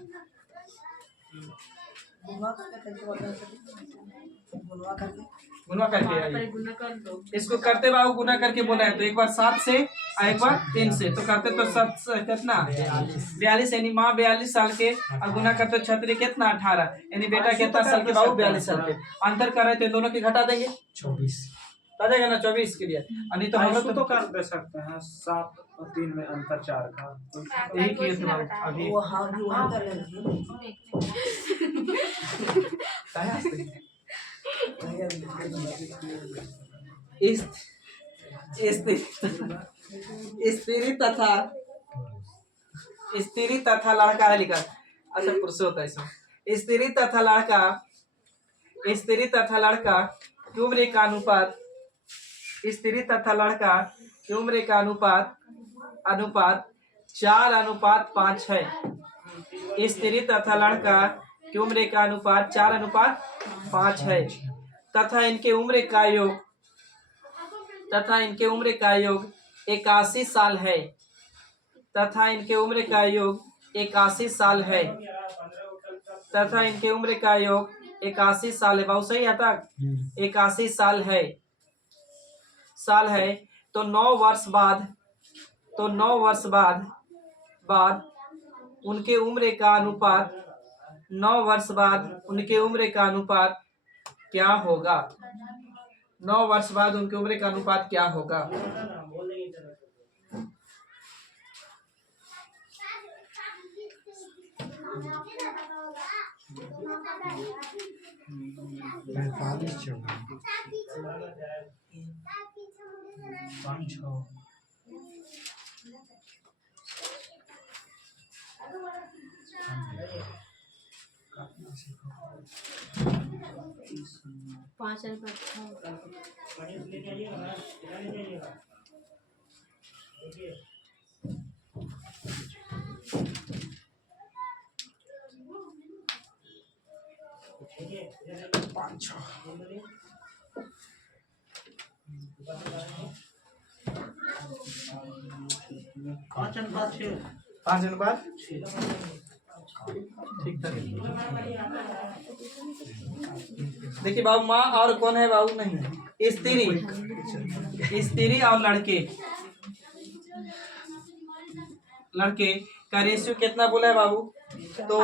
गुना करके आइए, गुना कर दो। इसको करते बाबू गुना करके बोला है, तो एक बार 7 से और एक बार 3 से, तो करते तो 7 कितना? 42 यानी माँ 42 साल के, और गुना करते छतरी कितना? 18 यानी बेटा कितना साल के बाबू? 42 साल के। अंतर कर रहे थे, दोनों की घटा देंगे 24। आ जाएगा ना 24 के लिए। नहीं तो हम लोग तो कर दे सकते हैं 7 और 3 में अंतर 4 का, यही किए थे बाबू अभी। स्त्री तथा लड़का है लिखा। अच्छा पुरुष होता है इसमें। स्त्री तथा लड़का की उम्र का अनुपात, स्त्री तथा लड़का की उम्र का अनुपात 4:5 है। स्त्री तथा लड़का की उम्र का अनुपात 4:5 है, तथा इनके उम्र का योग 81 साल है, तथा इनके उम्र का योग 81 साल है, तथा इनके उम्र का योग 81 साल है। बहुत सही आता 81 साल है। तो 9 वर्ष बाद उनके उम्र का अनुपात 9 वर्ष बाद उनके उम्र का अनुपात क्या होगा? 9 वर्ष बाद उनके उम्र का अनुपात क्या होगा? पैंतालीस 5 6 5 और 5 5 अनुपात ठीक था। देखिए बाबू, माँ और कौन है बाबू? नहीं, स्त्री और लड़के का रेशियो कितना बोला है बाबू? तो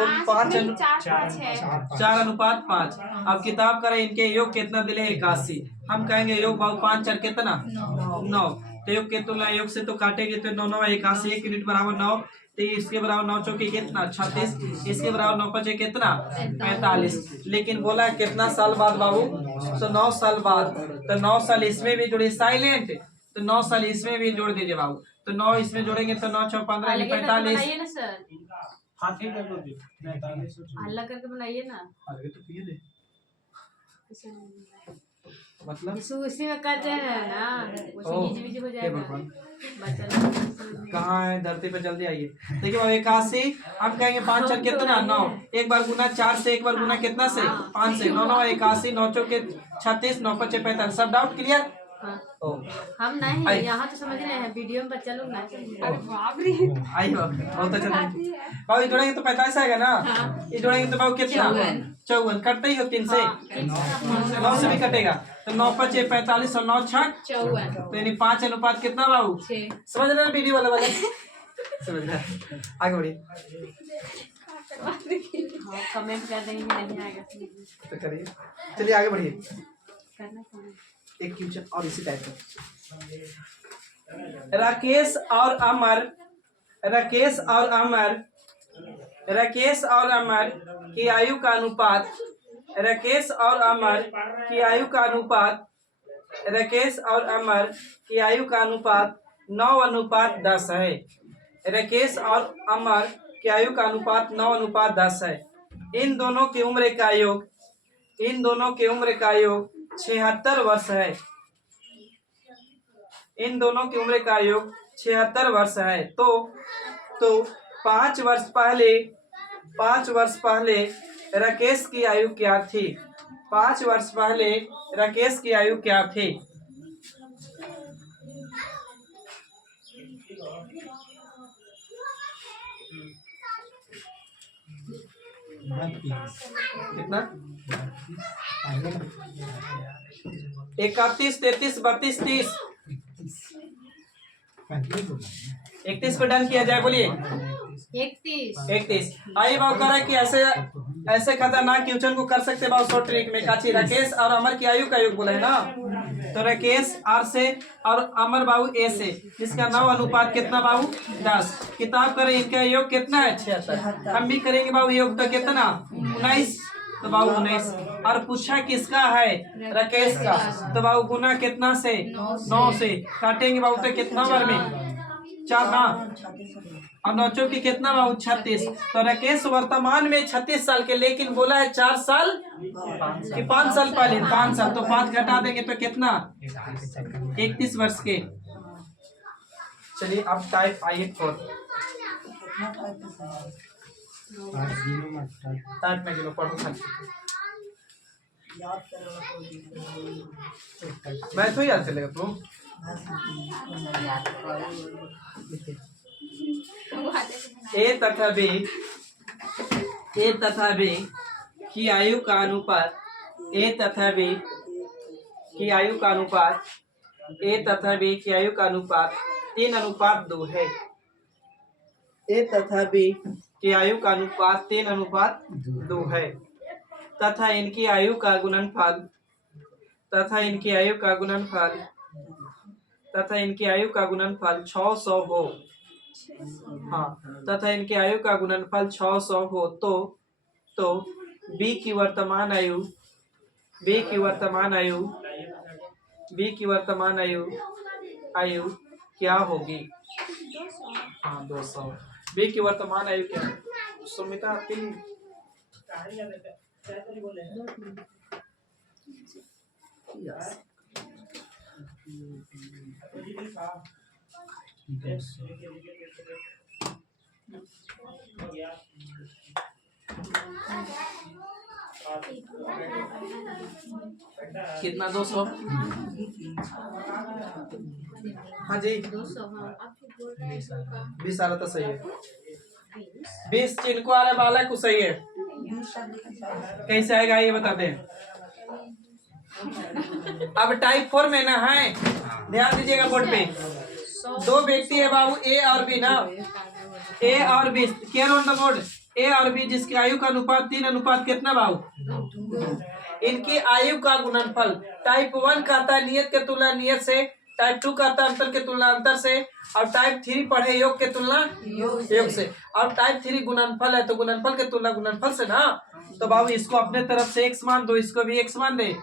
4:5। अब किताब करें इनके योग कितना दिले? 81। हम कहेंगे योग बाबू 5 4 कितना? 9। तो योग के तुलना योग से तो काटेंगे तो 9 9 81 1 यूनिट बराबर 9, तो इसके बराबर 9 चौके कितना 36, इसके बराबर 9 5 कितना 45। लेकिन बोला है कितना साल बाद बाबू, तो 9 साल बाद, तो 9 साल इसमें भी जोड़िए साइलेंट, तो 9 साल इसमें भी जोड़ दीजिए बाबू, तो 9 इसमें जोड़ेंगे तो 9 6 15 अलग करके 45। बनाइए ना सर, हाँ ठीक है, 45 अलग करके बनाइए ना। आगे तो पिए दे मतलब उसी में करते हैं ना, ओह, उसी बीच हो हे जाएगा। भगवान। बच्चा लोग को समझ में- कहाँ है धरती पे, जल्दी आइए। देखिए बाबू 81 हम कहेंगे 5 4 कितना 9, एक बार गुना 4 से, एक बार गुना कितना से 5 से, 9 9 81 9 चौके 36 9 5 45। सब डाउट क्लियर? हाँ। ओ हम नहीं, आई। यहाँ तो समझ रहे हैं, वीडियो में बच्चा लोग नहीं समझ अरे रहे। बाप रे, आई बहुत अच्छा था बाबू। ये जोड़ेंगे तो 45 आएगा ना, ये जोड़ेंगे तो बाबू कितना 54 कटते ही हो 3 से, 9 से भी कटेगा, तो 9 5 45 और 9 6 54 तो यानी 5 अनुपात कितना बाबू, 6 समझ रहे हैं वीडियो वाले समझ रहे हैं? आगे बढ़िए हाँ, कमेंट कर देंगे नहीं आएगा तो करिए, चलिए आगे बढ़िए। करना कौन? एक क्वेश्चन और इसी टाइप का, राकेश और अमर, राकेश और अमर, राकेश और अमर की आयु का अनुपात, राकेश और अमर की आयु का अनुपात, राकेश और अमर की आयु का अनुपात 9:10 है। राकेश और अमर की आयु का अनुपात 9:10 है। इन दोनों की उम्र का योग, इन दोनों की उम्र का योग 76 वर्ष है। इन दोनों की उम्र का योग 76 वर्ष है। तो 5 वर्ष पहले, 5 वर्ष पहले राकेश की आयु क्या थी? 5 वर्ष पहले राकेश की आयु क्या थी? कितना? 31 33 32 30 31 पे डन किया जाए, बोलिए 31। आइए बाबू कह रहा है कि ऐसे खतरनाक क्वेश्चन को कर सकते बाबू शॉर्ट ट्रिक में। काची राकेश और अमर की आयु का योग बोला है ना, तो राकेश आर से और अमर बाबू ए से, जिसका 9 कितना बाबू 10। किताब करें इनका योग कितना है 76, हम भी करेंगे बाबू योग तो कितना 19, तो बाबू 19। और पूछा किसका है? राकेश का, तो बाबू गुना कितना से 9 से, काटेंगे बाबू तो कितना बार में 4 ना, और 9 चौके कितना बाबू 36। तो राकेश वर्तमान में 36 साल के, लेकिन बोला है 4 साल कि 5 साल पहले, 5 साल, तो 5 घटा देंगे तो कितना 31 वर्ष के। चलिए अब टाइप आइए 4 टाइप में गिनो पढ़ो खाली, मैं तो याद चलेगा तू। ए तथा बी, ए तथा बी की आयु का अनुपात, ए तथा बी की आयु का अनुपात, ए तथा बी की आयु का अनुपात 3:2 है। ए तथा बी की आयु का अनुपात 3:2 है, तथा इनकी आयु का गुणनफल, तथा इनकी आयु का गुणनफल, तथा इनकी आयु का गुणनफल 600 हो। हाँ, तथा इनकी आयु का गुणनफल 600 हो, तो बी की वर्तमान आयु, बी की वर्तमान आयु, बी की वर्तमान आयु आयु क्या होगी? हाँ 200। बी की वर्तमान आयु क्या है? सुमिता आती कितना 200? हाँ जी 200। हाँ, आप जो बोल रहे हैं उसका 20 आ रहा था, सही है। 20 जिनको आ रहा है बालक को सही है। कैसे आएगा ये बता दें। अब टाइप 4 में ना है, ध्यान दीजिएगा बोर्ड पे। 2 व्यक्ति है बाबू ए और बी ना, ए और B, care on the board. A और बी जिसकी आयु का अनुपात 3 कितना बाबू, इनकी आयु का गुणनफल। टाइप 1 कहता है नियत के तुलना नियत से, टाइप 2 कहता है अंतर के तुलना अंतर से, और टाइप 3 पढ़े योग के तुलना योग से, और टाइप 3 गुणनफल है तो गुणनफल के तुलना गुणनफल से ना। तो बाबू इसको अपने तरफ से x मान दो, इसको भी x मान दे,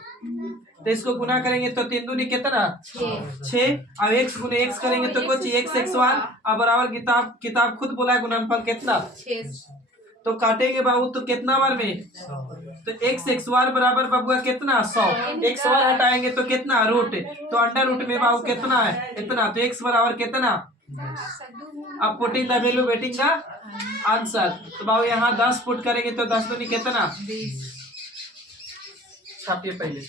तो इसको गुना करेंगे तो 3 दूनी कितना 6, अब x गुने x करेंगे तो कुछ x वार, अब बराबर किताब खुद बोला है गुणनफल कितना, तो काटेंगे बाबू तो कितना बार में, तो x वार बराबर बबुआ कितना 100, x वार हटाएंगे तो कितना रूट, तो अंडर रूट में बाबू कितना है इतना, तो x बराबर कितना, अब पुटिंग द वैल्यू वेटिंग का आंसर, तो बाबू यहाँ 10 पुट करेंगे तो 10 दूनी कितना, छापिए पहले।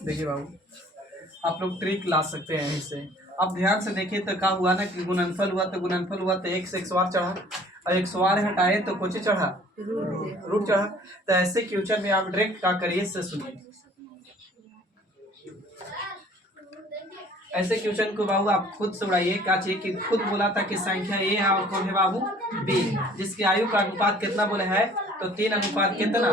देखिए बाबू आप लोग ट्रिक ला सकते हैं इससे। अब ध्यान से देखिए तो क्या हुआ ना कि गुणनफल हुआ तो x वार चढ़ा, और x वार हटाए तो कुछ चढ़ा रूट चढ़ा। तो ऐसे क्वेश्चन में आप डायरेक्ट क्या करिए से सुनिए, ऐसे क्वेश्चन को बाबू आप खुद से उड़ाइए। क्या चाहिए कि खुद बोला था कि संख्या ए है और कौन है बाबू बी, जिसकी आयु का अनुपात कितना बोले है तो 3 अनुपात कितना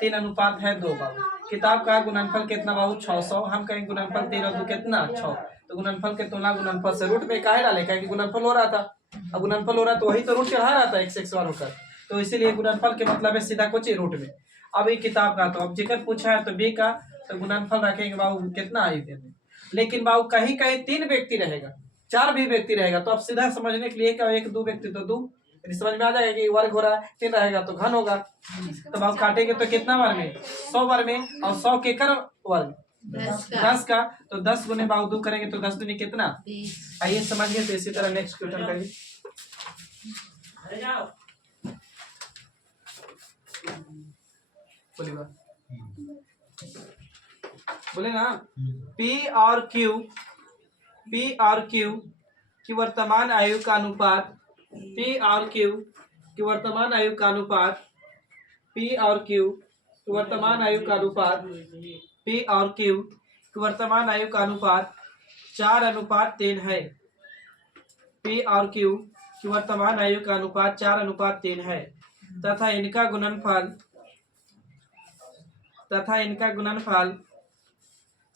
3 अनुपात है 2 बाबू। किताब का गुणनफल कितना बाबू 600, हम कहेंगे गुणनफल 3 और 2 कितना 6, तो गुणनफल के तुलना गुणनफल से, रूट में काहे डाले क्या कि गुणनफल हो रहा था, अब गुणनफल हो रहा तो वही तो रूट चढ़ा रहा था x वार होकर, तो इसीलिए गुणनफल के मतलब है सीधा कुछ रूट में। अब ये किताब का तो अब जिक्र पूछा है तो बी का, तो गुणनफल रखेंगे बाबू कितना आयु, लेकिन बाबू कहीं कहीं 3 व्यक्ति रहेगा 4 भी व्यक्ति रहेगा, तो अब सीधा समझने के लिए क्या 1 2 व्यक्ति तो 2, समझ में आ जाएगा कि वर्ग हो रहा है 3 रहेगा तो घन होगा, तो बाबू काटेंगे तो कितना बार में 100 बार में, और 100 के कर वर्ग 10 का, तो 10 गुने बाबू 2 करेंगे तो 10 दूनी कितना, आइए समझिए। तो इसी तरह नेक्स्ट क्वेश्चन करिए। बोले ना P और Q की वर्तमान आयु का अनुपात, P और Q की वर्तमान आयु का अनुपात, P और Q की वर्तमान आयु का अनुपात, P और Q की वर्तमान आयु का अनुपात 4:3 है। P और Q की वर्तमान आयु का अनुपात 4:3 है तथा इनका गुणनफल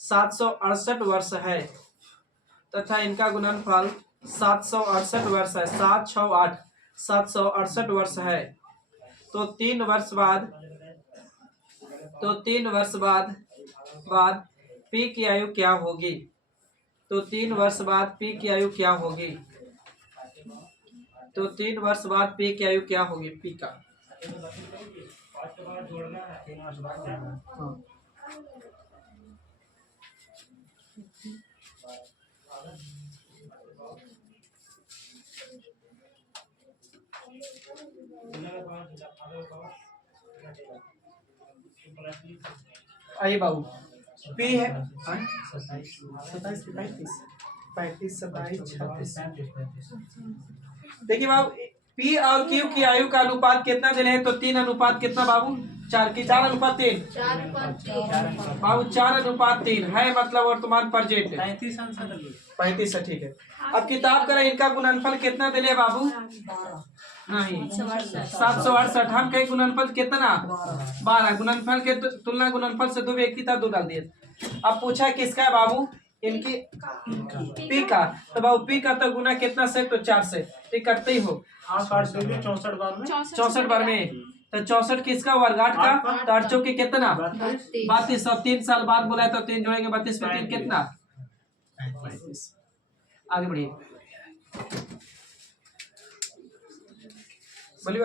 768 वर्ष है, तथा इनका गुणनफल 768 वर्ष है, 7 6 8 768 वर्ष है। तो 3 वर्ष बाद P की आयु क्या होगी, तो 3 वर्ष बाद P की आयु क्या होगी, तो 3 वर्ष बाद P की आयु क्या होगी, P का हाँ। आइए बाबू P है 27 35 27 36। देखिए बाबू P और Q की आयु का अनुपात कितना दिले है, तो 3 अनुपात कितना बाबू 4 की 4:3 बाबू 4:3 है, मतलब वर्तमान प्रेजेंट 35 है, ठीक है। अब किताब करें इनका गुणनफल कितना दिले बाबू, नहीं 768, हम कहीं गुणनफल कितना 12, गुणनफल के तुलना गुणनफल से 2 व्यक्ति था 2 डाल दिए। अब पूछा किसका है बाबू, इनकी P का, तो बाबू P का तो गुना कितना से, तो 4 से, ठीक करते ही हो 64 बार में, तो 64 किसका वर्ग 8 का, तो 8 चौके कितना 32, और 3 साल बाद बोला है तो 3 जोड़ेंगे 32 में 3 कितना 35। आगे बढ़िए बोलिए।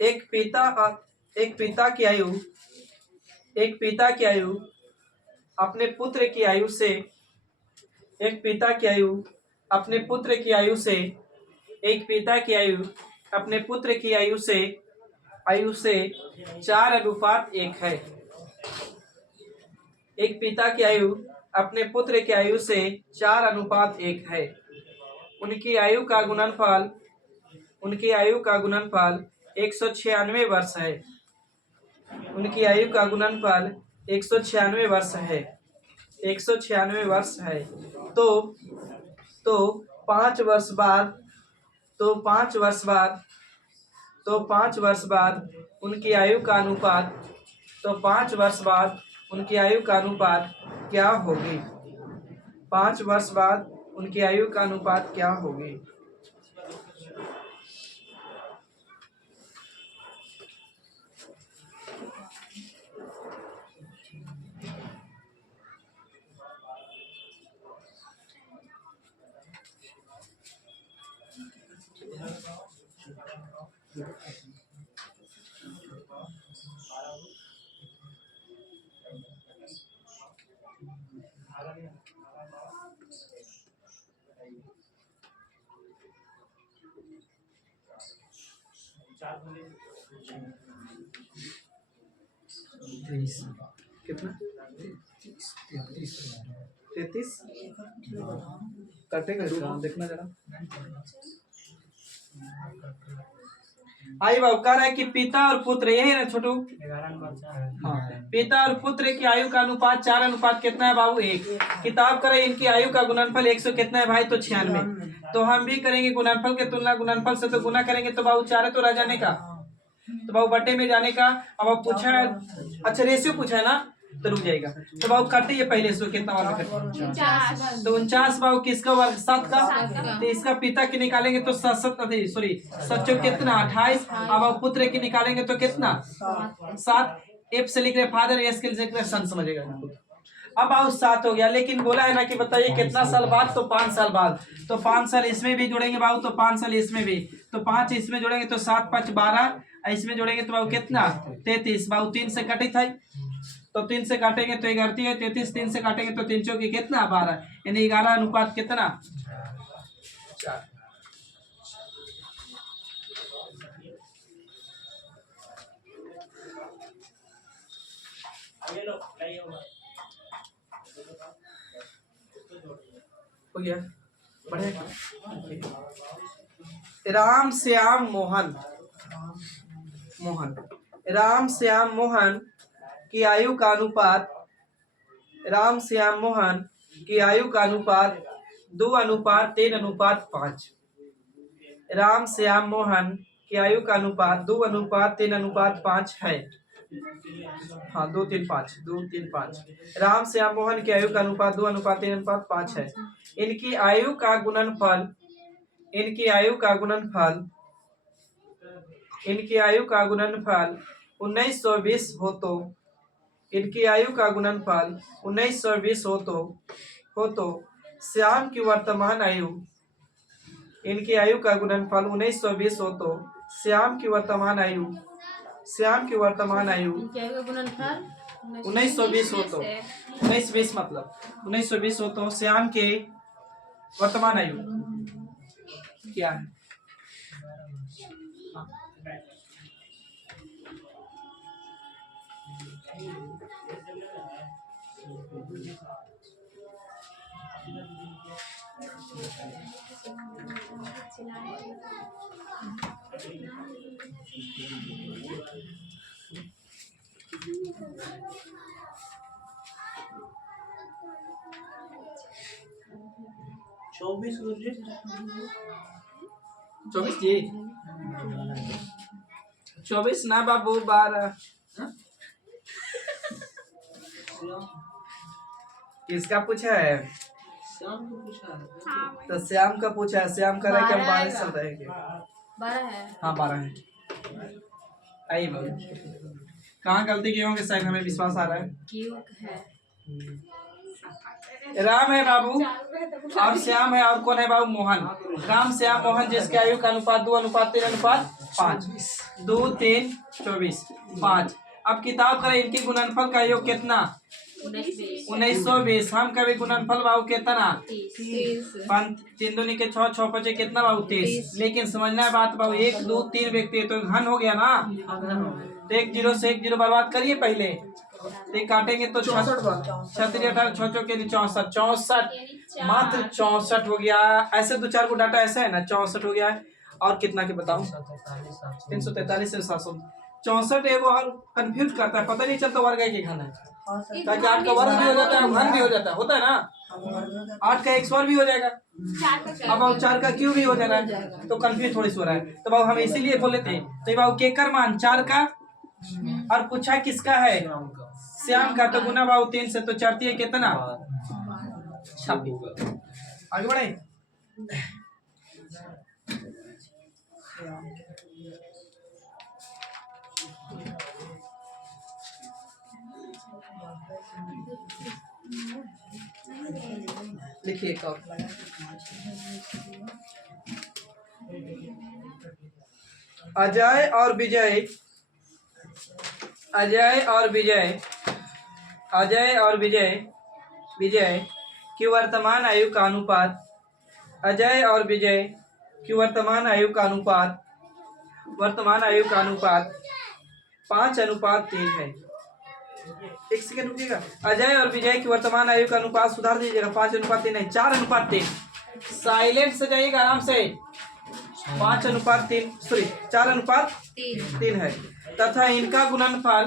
एक पिता की आयु अपने पुत्र की आयु से, एक पिता की आयु अपने पुत्र की आयु से 4:1 है। एक पिता की आयु अपने पुत्र की आयु से 4:1 है। उनकी आयु का गुणनफल उनकी आयु का गुणनफल 196 वर्ष है। उनकी आयु का गुणनफल 196 वर्ष है। 196 वर्ष है। तो 5 वर्ष बाद तो 5 वर्ष बाद तो 5 वर्ष बाद उनकी आयु का अनुपात तो 5 वर्ष बाद उनकी आयु का अनुपात क्या होगी? 5 वर्ष बाद उनकी आयु का अनुपात क्या होगी? कितना? 33 कटेगा इसका, देखना जरा। आई बाबू कह रहा है कि पिता और पुत्र, यही है ना छोटू? 11 बच्चा है। हाँ, पिता और पुत्र की आयु का अनुपात 4 अनुपात कितना है बाबू? 1। किताब करे इनकी आयु का गुणनफल 100 कितना है भाई? तो 96। तो हम भी करेंगे गुणनफल के तुलना गुणनफल से, तो गुना करेंगे तो बाबू 4 है तो रह जाने का, तो बाबू बटे में जाने का। अब पूछा है, अच्छा रेशियो पूछा है ना, तो रुक जाएगा। तो बाबू काटिए पहले से, कितना वर्ग है? 49। तो 49 बाबू किसका वर्ग? 7 का। तो इसका पिता की निकालेंगे तो 7 सॉरी 7 कितना? 28। अब पुत्र की निकालेंगे तो कितना? 7। एफ से लिख रहे फादर, एस के लिख रहे सन, समझेगा। अब आओ 7 हो गया, लेकिन बोला है ना कि बताइए कितना साल बाद? तो 5 साल बाद। तो 5 साल इसमें भी जोड़ेंगे बाबू, तो 5 साल इसमें भी, तो 5 इसमें जोड़ेंगे तो 7 5 12, इसमें जोड़ेंगे तो बाबू कितना? 33। बाबू 3 से कटी था, तो 3 से काटेंगे तो 11 है, 33 3 से काटेंगे तो 3 चौके कितना? 12, यानी 11 अनुपात कितना? 4। हो गया? बढ़ेगा। राम श्याम मोहन राम श्याम मोहन की आयु का अनुपात 2:3:5। राम श्याम मोहन की आयु का अनुपात 2:3:5 है। हाँ 2:3:5। राम श्याम मोहन की आयु का अनुपात 2:3:5 है। इनकी आयु का गुणनफल 1920 हो तो इनकी आयु का गुणनफल 1920 हो तो श्याम की वर्तमान आयु इनकी आयु का गुणनफल 1920 हो तो श्याम की वर्तमान आयु 1920 हो तो 1920 मतलब 1920 हो तो श्याम के वर्तमान आयु क्या है? चौबीस 24 ना बाबू 12। किसका पूछा है? श्याम को पूछा है। तो श्याम का पूछा है। श्याम का रहे कि 12 साल रहेंगे। 12 है। हाँ 12 है। आइए बाबू, कहाँ गलती की होंगे? शायद हमें विश्वास आ रहा है। क्यों है? राम है बाबू और श्याम है, और कौन है बाबू? मोहन। राम श्याम मोहन जिसके आयु का अनुपात 2:3:5। 2 3 24 5। अब किताब करें इनके गुणनफल का योग कितना? 1920। हम कभी गुणनफल बाबू कितना? 3 दूनी के 6 6 5 कितना बाबू? 30। लेकिन समझना है बात बाबू, 1 2 3 व्यक्ति तो घन हो गया ना, तो 1 0 से 1 0 बर्बाद करिए पहले, तो काटेंगे तो 66 18 6 के लिए 64 मात्र 64 हो गया। ऐसे 2 4 को डाटा ऐसा है ना, 64 हो गया है। और कितना के बताऊं 343 से 764 एगो और कंफ्यूज करता है, पता नहीं चलता वर्ग है कि घन है, ताकि 8 का वर्ग भी हो जाता है घन भी हो जाता है, होता है ना, 8 का x वर्ग भी हो जाएगा, अब 4 का क्यूब भी हो जा रहा है, तो कंफ्यूज थोड़ी सी हो रहा है। तो बाबू हम इसीलिए बोले थे, तो बाबू केकर मान 4 का और पूछा किसका है श्याम का, तो गुना बाबू 3 से, तो 4 3 कितना 26। आगे बढ़े। लिखिए एक और, अजय और विजय, अजय और विजय, अजय और विजय, विजय की वर्तमान आयु का अनुपात, अजय और विजय की वर्तमान आयु का अनुपात, वर्तमान आयु का अनुपात 5:3 है। एक सेकंड रुकिएगा, अजय और विजय की वर्तमान आयु का अनुपात सुधार दीजिएगा, 5:3 नहीं 4:3, साइलेंट से जाइएगा आराम से, 5:3 सॉरी 4:3 है, तथा इनका गुणनफल,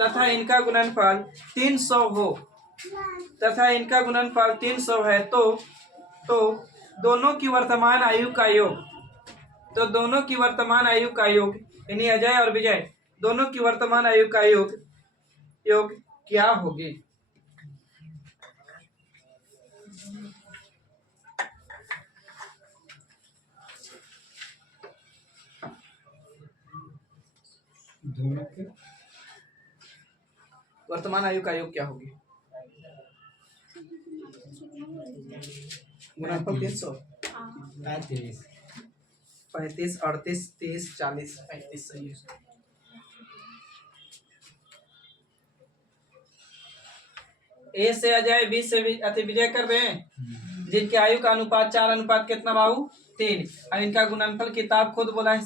तथा इनका गुणनफल 300 हो, तथा इनका गुणनफल 300 है, तो दोनों की वर्तमान आयु का योग, तो दोनों की वर्तमान आयु का योग, यानी अजय और विजय दोनों की वर्तमान आयु का योग क्या होगी। दोनों के वर्तमान आयु का योग क्या होगी, गुणनफल 300, 35 35 38 30 40 35 सही है। ए से अजय, बी से अति विजय कर दें, जिनकी आयु का अनुपात 4 कितना बाबू 3, और इनका गुणनफल किताब खुद बोला है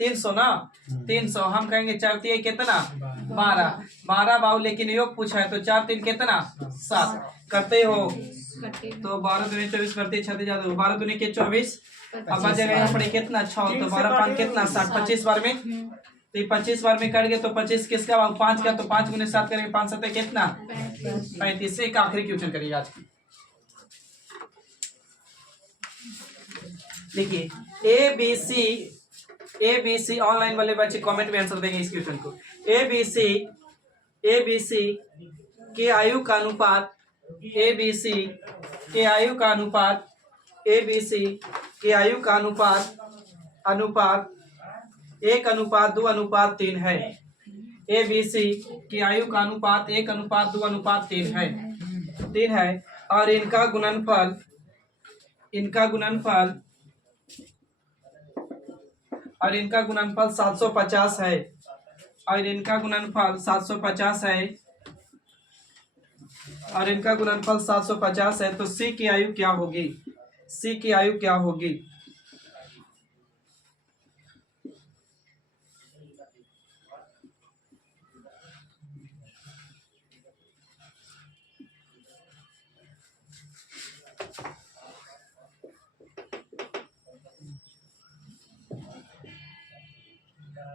300 ना, 300 हम कहेंगे 4 3 कितना 12 बाबू, लेकिन योग पूछा है, तो 4 3 कितना 7 करते हो, तो 12 दूनी 24 करते 36 ज्यादा 12 दूनी के 24, अब बचेगा यहाँ पर कितना 6, तो 12 5 कितना 60, 25 बार में, तो ये 25 बार में कर गए, तो 25 किसका बाबू 5 का, तो 5 गुने 7 करेंगे 5 7 कितना 35 से। एक आखिरी क्वेश्चन करिए आज की, देखिए ए बी सी ऑनलाइन वाले बच्चे कमेंट में आंसर देंगे इस क्वेश्चन को। ए बी सी के आयु का अनुपात, ए बी सी के आयु का अनुपात, ए बी सी के आयु का अनुपात 1:2:3 है। ए बी सी की आयु का अनुपात 1:2:3 है, 3 है, और इनका गुणनफल, और इनका गुणनफल 750 है, और इनका गुणनफल 750 है, और इनका गुणनफल 750 है, तो सी की आयु क्या होगी, सी की आयु क्या होगी।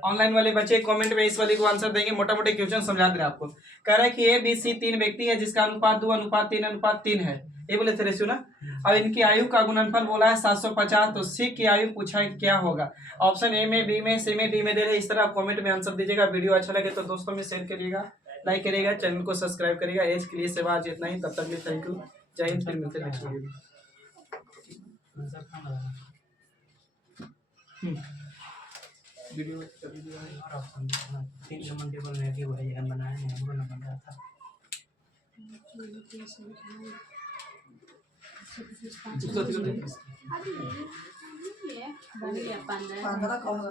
ऑनलाइन वाले बच्चे कमेंट में इस वाले को आंसर देंगे, मोटा मोटे क्वेश्चन समझा दे रहे आपको। कह रहा है कि ए बी सी 3 व्यक्ति है जिसका अनुपात 2:3:3 है, ये बोले थे रेशियो ना, और इनकी आयु का गुणनफल बोला है 750, तो सी की आयु पूछा है क्या होगा। ऑप्शन ए में, बी में, सी में, डी में दे रहे, इस तरह आप कमेंट में आंसर दीजिएगा। वीडियो अच्छा लगे तो दोस्तों में शेयर करिएगा, लाइक करिएगा, चैनल को सब्सक्राइब करिएगा। एज के लिए सेवा आज इतना ही, तब तक लिए थैंक यू, जय हिंद, फिर मिलते हैं नेक्स्ट वीडियो में। वीडियो और ऑप्शन 3 नंबर टेबल में भी वही हम बनाए हैं, हमको ना बन रहा था। बन गया 15 15 कहोगे